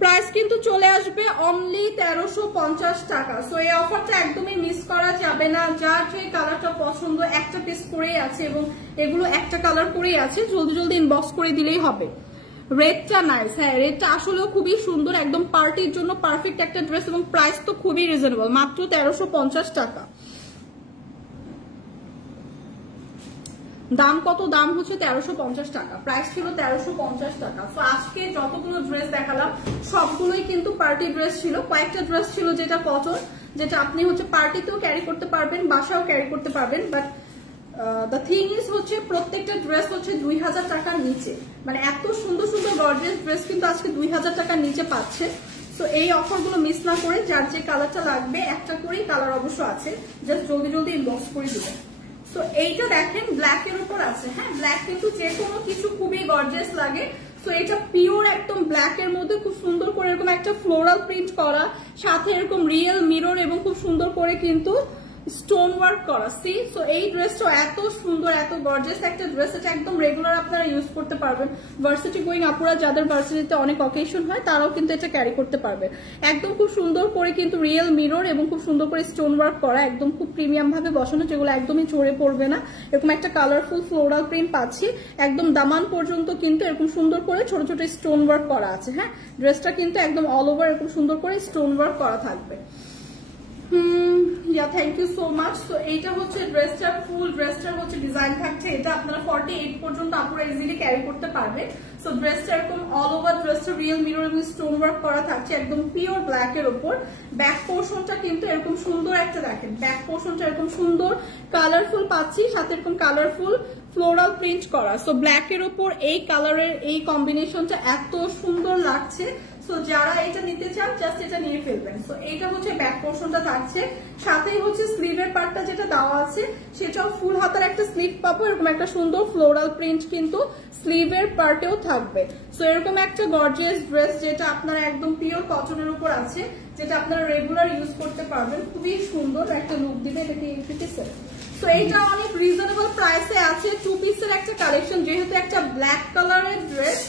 প্রাইস কিন্তু চলে আসবে অনলি 1350 টাকা। সো এই অফারটা একদমই মিস করা যাবে না। যার যে কালারটা পছন্দ, একটা পিস করেই আছে এবং এগুলো একটা কালার করেই আছে, জলদি জলদি ইনবক্স করে দিলেই হবে। রেডটা নাইস, হ্যাঁ রেডটা আসলেও খুবই সুন্দর, একদম পার্টির জন্য পারফেক্ট একটা ড্রেস এবং প্রাইস তো খুবই রিজনেবল, মাত্র 1350 টাকা। দাম কত? দাম হচ্ছে 1350 টাকা, প্রাইস ছিল 1350 টাকা। তো আজকে যতগুলো ড্রেস দেখালাম সবগুলোই কিন্তু পার্টি ড্রেস ছিল। কয়েকটা ড্রেস ছিল যেটা কটন, যেটা আপনি হচ্ছে পার্টিতেও ক্যারি করতে পারবেন, বাসাও ক্যারি করতে পারবেন। বাট দ্য থিং ইজ হচ্ছে প্রত্যেকটা ড্রেস হচ্ছে 2000 টাকার নিচে, মানে এত সুন্দর সুন্দর গর্জিয়াস ড্রেস কিন্তু আজকে 2000 টাকার নিচে পাচ্ছে। সো এই অফারগুলো মিস না করে যার যে কালারটা লাগবে, একটা করেই কালার অবশ্য আছে, জাস্ট জলদি জলদি ইনবক্স করে দিবেন। তো এইটা দেখেন ব্ল্যাক এর উপর আছে। হ্যাঁ, ব্ল্যাক কিন্তু যে কোনো কিছু খুবই গর্জিয়াস লাগে। তো এটা পিওর একদম ব্ল্যাক এর মধ্যে খুব সুন্দর করে এরকম একটা ফ্লোরাল প্রিন্ট করা, সাথে এরকম রিয়েল মিরর এবং খুব সুন্দর করে কিন্তু স্টোন ওয়ার্ক করা। সি সো এই ড্রেসটা এত সুন্দর, এত গর্জিয়াস একটা ড্রেস, এটা একদম রেগুলার আপনারা ইউজ করতে পারবেন। ভার্সিটি গোয়িং আপুরা যাদের ভার্সিটিতে অনেক অকেশন হয় তারাও কিন্তু এটা ক্যারি করতে পারবেন। একদম খুব সুন্দর করে কিন্তু রিয়েল মিরর এবং খুব সুন্দর করে স্টোন ওয়ার্ক করা, একদম খুব প্রিমিয়াম ভাবে বসানো, যেগুলো একদমই ঝরে পড়বে না। এরকম একটা কালারফুল ফ্লোরাল প্রিন্ট পাচ্ছি, একদম দামান পর্যন্ত কিন্তু এরকম সুন্দর করে ছোট ছোট স্টোন ওয়ার্ক করা আছে। হ্যাঁ, ড্রেসটা কিন্তু একদম অল ওভার এরকম সুন্দর করে স্টোন ওয়ার্ক করা থাকবে। Thank you so much. তো এইটা হচ্ছে ড্রেসটার ফুল ড্রেসটার হচ্ছে ডিজাইন থাকছে, এটা আপনারা 48 পর্যন্ত আপনারা ইজিলি ক্যারি করতে পারবে। সো ড্রেসটা এরকম অল ওভার ড্রেসটা রিয়েল মিরর এবং স্টোন ওয়ার্ক করা থাকছে, একদম পিওর ব্ল্যাক এর উপর। ব্যাক পোর্শনটা কিন্তু এরকম সুন্দর একটা দেখেন, ব্যাক পোর্শনটা এরকম সুন্দর কালারফুল পাচ্ছি, সাথে এরকম কালারফুল ফ্লোরাল প্রিন্ট করা। সো ব্ল্যাক এর উপর এই কালারের এই কম্বিনেশনটা এত সুন্দর লাগছে। সো যারা এটা নিতে চান জাস্ট এটা নিয়ে ফেলবেন। সো এইটা হচ্ছে ব্যাক পোর্শনটা থাকছে, সাথেই হচ্ছে স্লিভের পার্টটা যেটা দেওয়া আছে সেটাও ফুল হাতার একটা স্লিভ পাবো, এরকম একটা সুন্দর ফ্লোরাল প্রিন্ট কিন্তু স্লিভের পার্টেও থাকবে। সো এরকম একটা গর্জিয়াস ড্রেস যেটা আপনারা একদম পিওর কটনের উপর আছে, যেটা আপনারা রেগুলার ইউজ করতে পারবেন, খুবই সুন্দর একটা লুক দিবে। এটাকে ইনফিটিসের। সো এইটা অনেক রিজনেবল প্রাইসে আছে, 2 পিসের একটা কালেকশন। যেহেতু একটা ব্ল্যাক কালারের ড্রেস,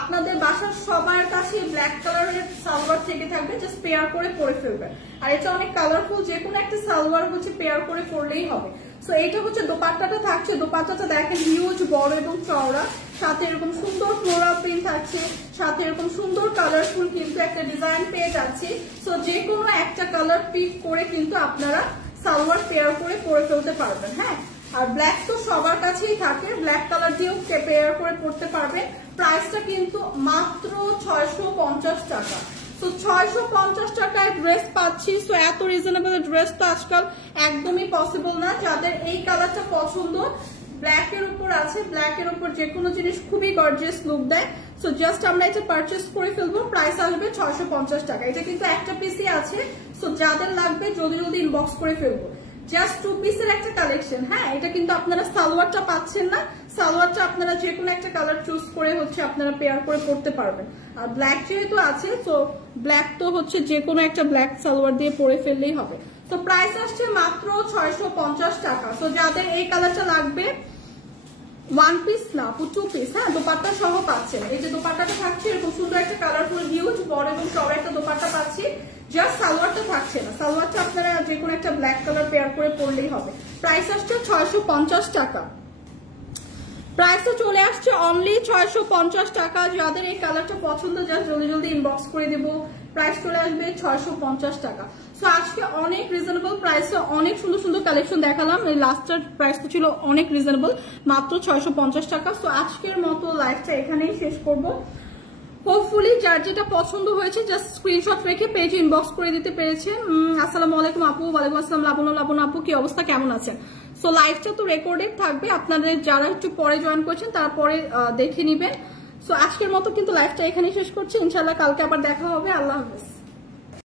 আপনাদের বাসার সবার কাছে ব্ল্যাক কালারের সালোয়ার থেকে থাকবে, জাস্ট পেয়ার করে পরে ফেলবেন। আর এটা অনেক কালারফুল, যে কোনো একটা সালোয়ার হচ্ছে পেয়ার করে পরলেই হবে। সো এইটা হচ্ছে দোপাট্টাটা থাকছে, দোপাট্টাটা দেখেন হিউজ বড় এবং চওড়া, সাথে এরকম সুন্দর ফ্লোরাল প্রিন্ট থাকছে, সাথে এরকম সুন্দর কালারফুল কিন্তু একটা ডিজাইন পেয়ে যাচ্ছি। সো যে কোনো একটা কালার পিক করে কিন্তু আপনারা সালোয়ার পেয়ার করে পরে ফেলতে পারবেন। হ্যাঁ, আর ব্ল্যাক তো সবার কাছেই থাকে, ব্ল্যাক কালার দিয়েও পেয়ার করে পড়তে পারবেন। প্রাইসটা কিন্তু মাত্র 650 টাকা। তো 650 টাকায় ড্রেস পাচ্ছি। সো এত রিজনেবল ড্রেস তো আজকাল একদমই পসিবল না। যাদের এই কালারটা পছন্দ, ব্ল্যাক এর উপর আছে, ব্ল্যাক এর উপর যে কোনো জিনিস খুবই গর্জিয়াস লুক দেয়। সো জাস্ট আমরা এটা পারচেস করে ফেলবো, প্রাইস আসবে 650 টাকা। এটা কিন্তু একটা পিসই আছে। সো যাদের লাগবে জলদি জলদি ইনবক্স করে ফেলবো। জাস্ট 2 পিসের একটা কালেকশন। হ্যাঁ, এটা কিন্তু আপনারা সালোয়ারটা পাচ্ছেন না, সালোয়ারটা আপনারা যে কোনো একটা কালার চুজ করে হচ্ছে আপনারা পেয়ার করে পরতে পারবেন। আর ব্ল্যাক যেহেতু আছে, তো ব্ল্যাক তো হচ্ছে যে কোনো একটা ব্ল্যাক সালোয়ার দিয়ে পরে ফেললেই হবে। তো প্রাইস আসছে মাত্র 650 টাকা। তো যাদের এই কালারটা লাগবে, 1 পিস না, 2 পিস, হ্যাঁ, দোপাট্টা সহ পাচ্ছেন। এই যে দোপাট্টাটা থাকছে এরকম সুন্দর একটা কালারফুল হিউজ বড় এবং চড়া একটা দোপাট্টা পাচ্ছি। জাস্ট সালোয়ারটা থাকছে না, সালোয়ারটা আপনারা যে কোনো একটা ব্ল্যাক কালার পেয়ার করে পরলেই হবে। প্রাইস আসছে 650 টাকা। প্রাইসটা চলে আসছে অনলি 650 টাকা। যাদের এই কালারটা পছন্দ জাস্ট জলদি জলদি ইনবক্স করে দেবো। প্রাইস চলে আসবে 650 টাকা। সো আজকে অনেক রিজনেবল প্রাইসে অনেক সুন্দর সুন্দর কালেকশন দেখালাম। এই লাস্টের প্রাইসটা ছিল অনেক রিজনেবল, মাত্র 650 টাকা। সো আজকের মতো লাইভটা এখানেই শেষ করব। হোপফুলি যার যেটা পছন্দ হয়েছে জাস্ট স্ক্রিনশট রেখে পেজে ইনবক্স করে দিতে পেরেছেন। আসসালামু আলাইকুম আপু। ওয়ালাইকুম আসসালাম লাবণ আপু, কি অবস্থা, কেমন আছেন? সো লাইভটা তো রেকর্ডেড থাকবে, আপনাদের যারা একটু পরে জয়েন করছেন তারপরে দেখে নিবেন। সো আজকের মতো কিন্তু লাইভটা এখানেই শেষ করছি, ইনশাল্লাহ কালকে আবার দেখা হবে। আল্লাহ হাফেজ।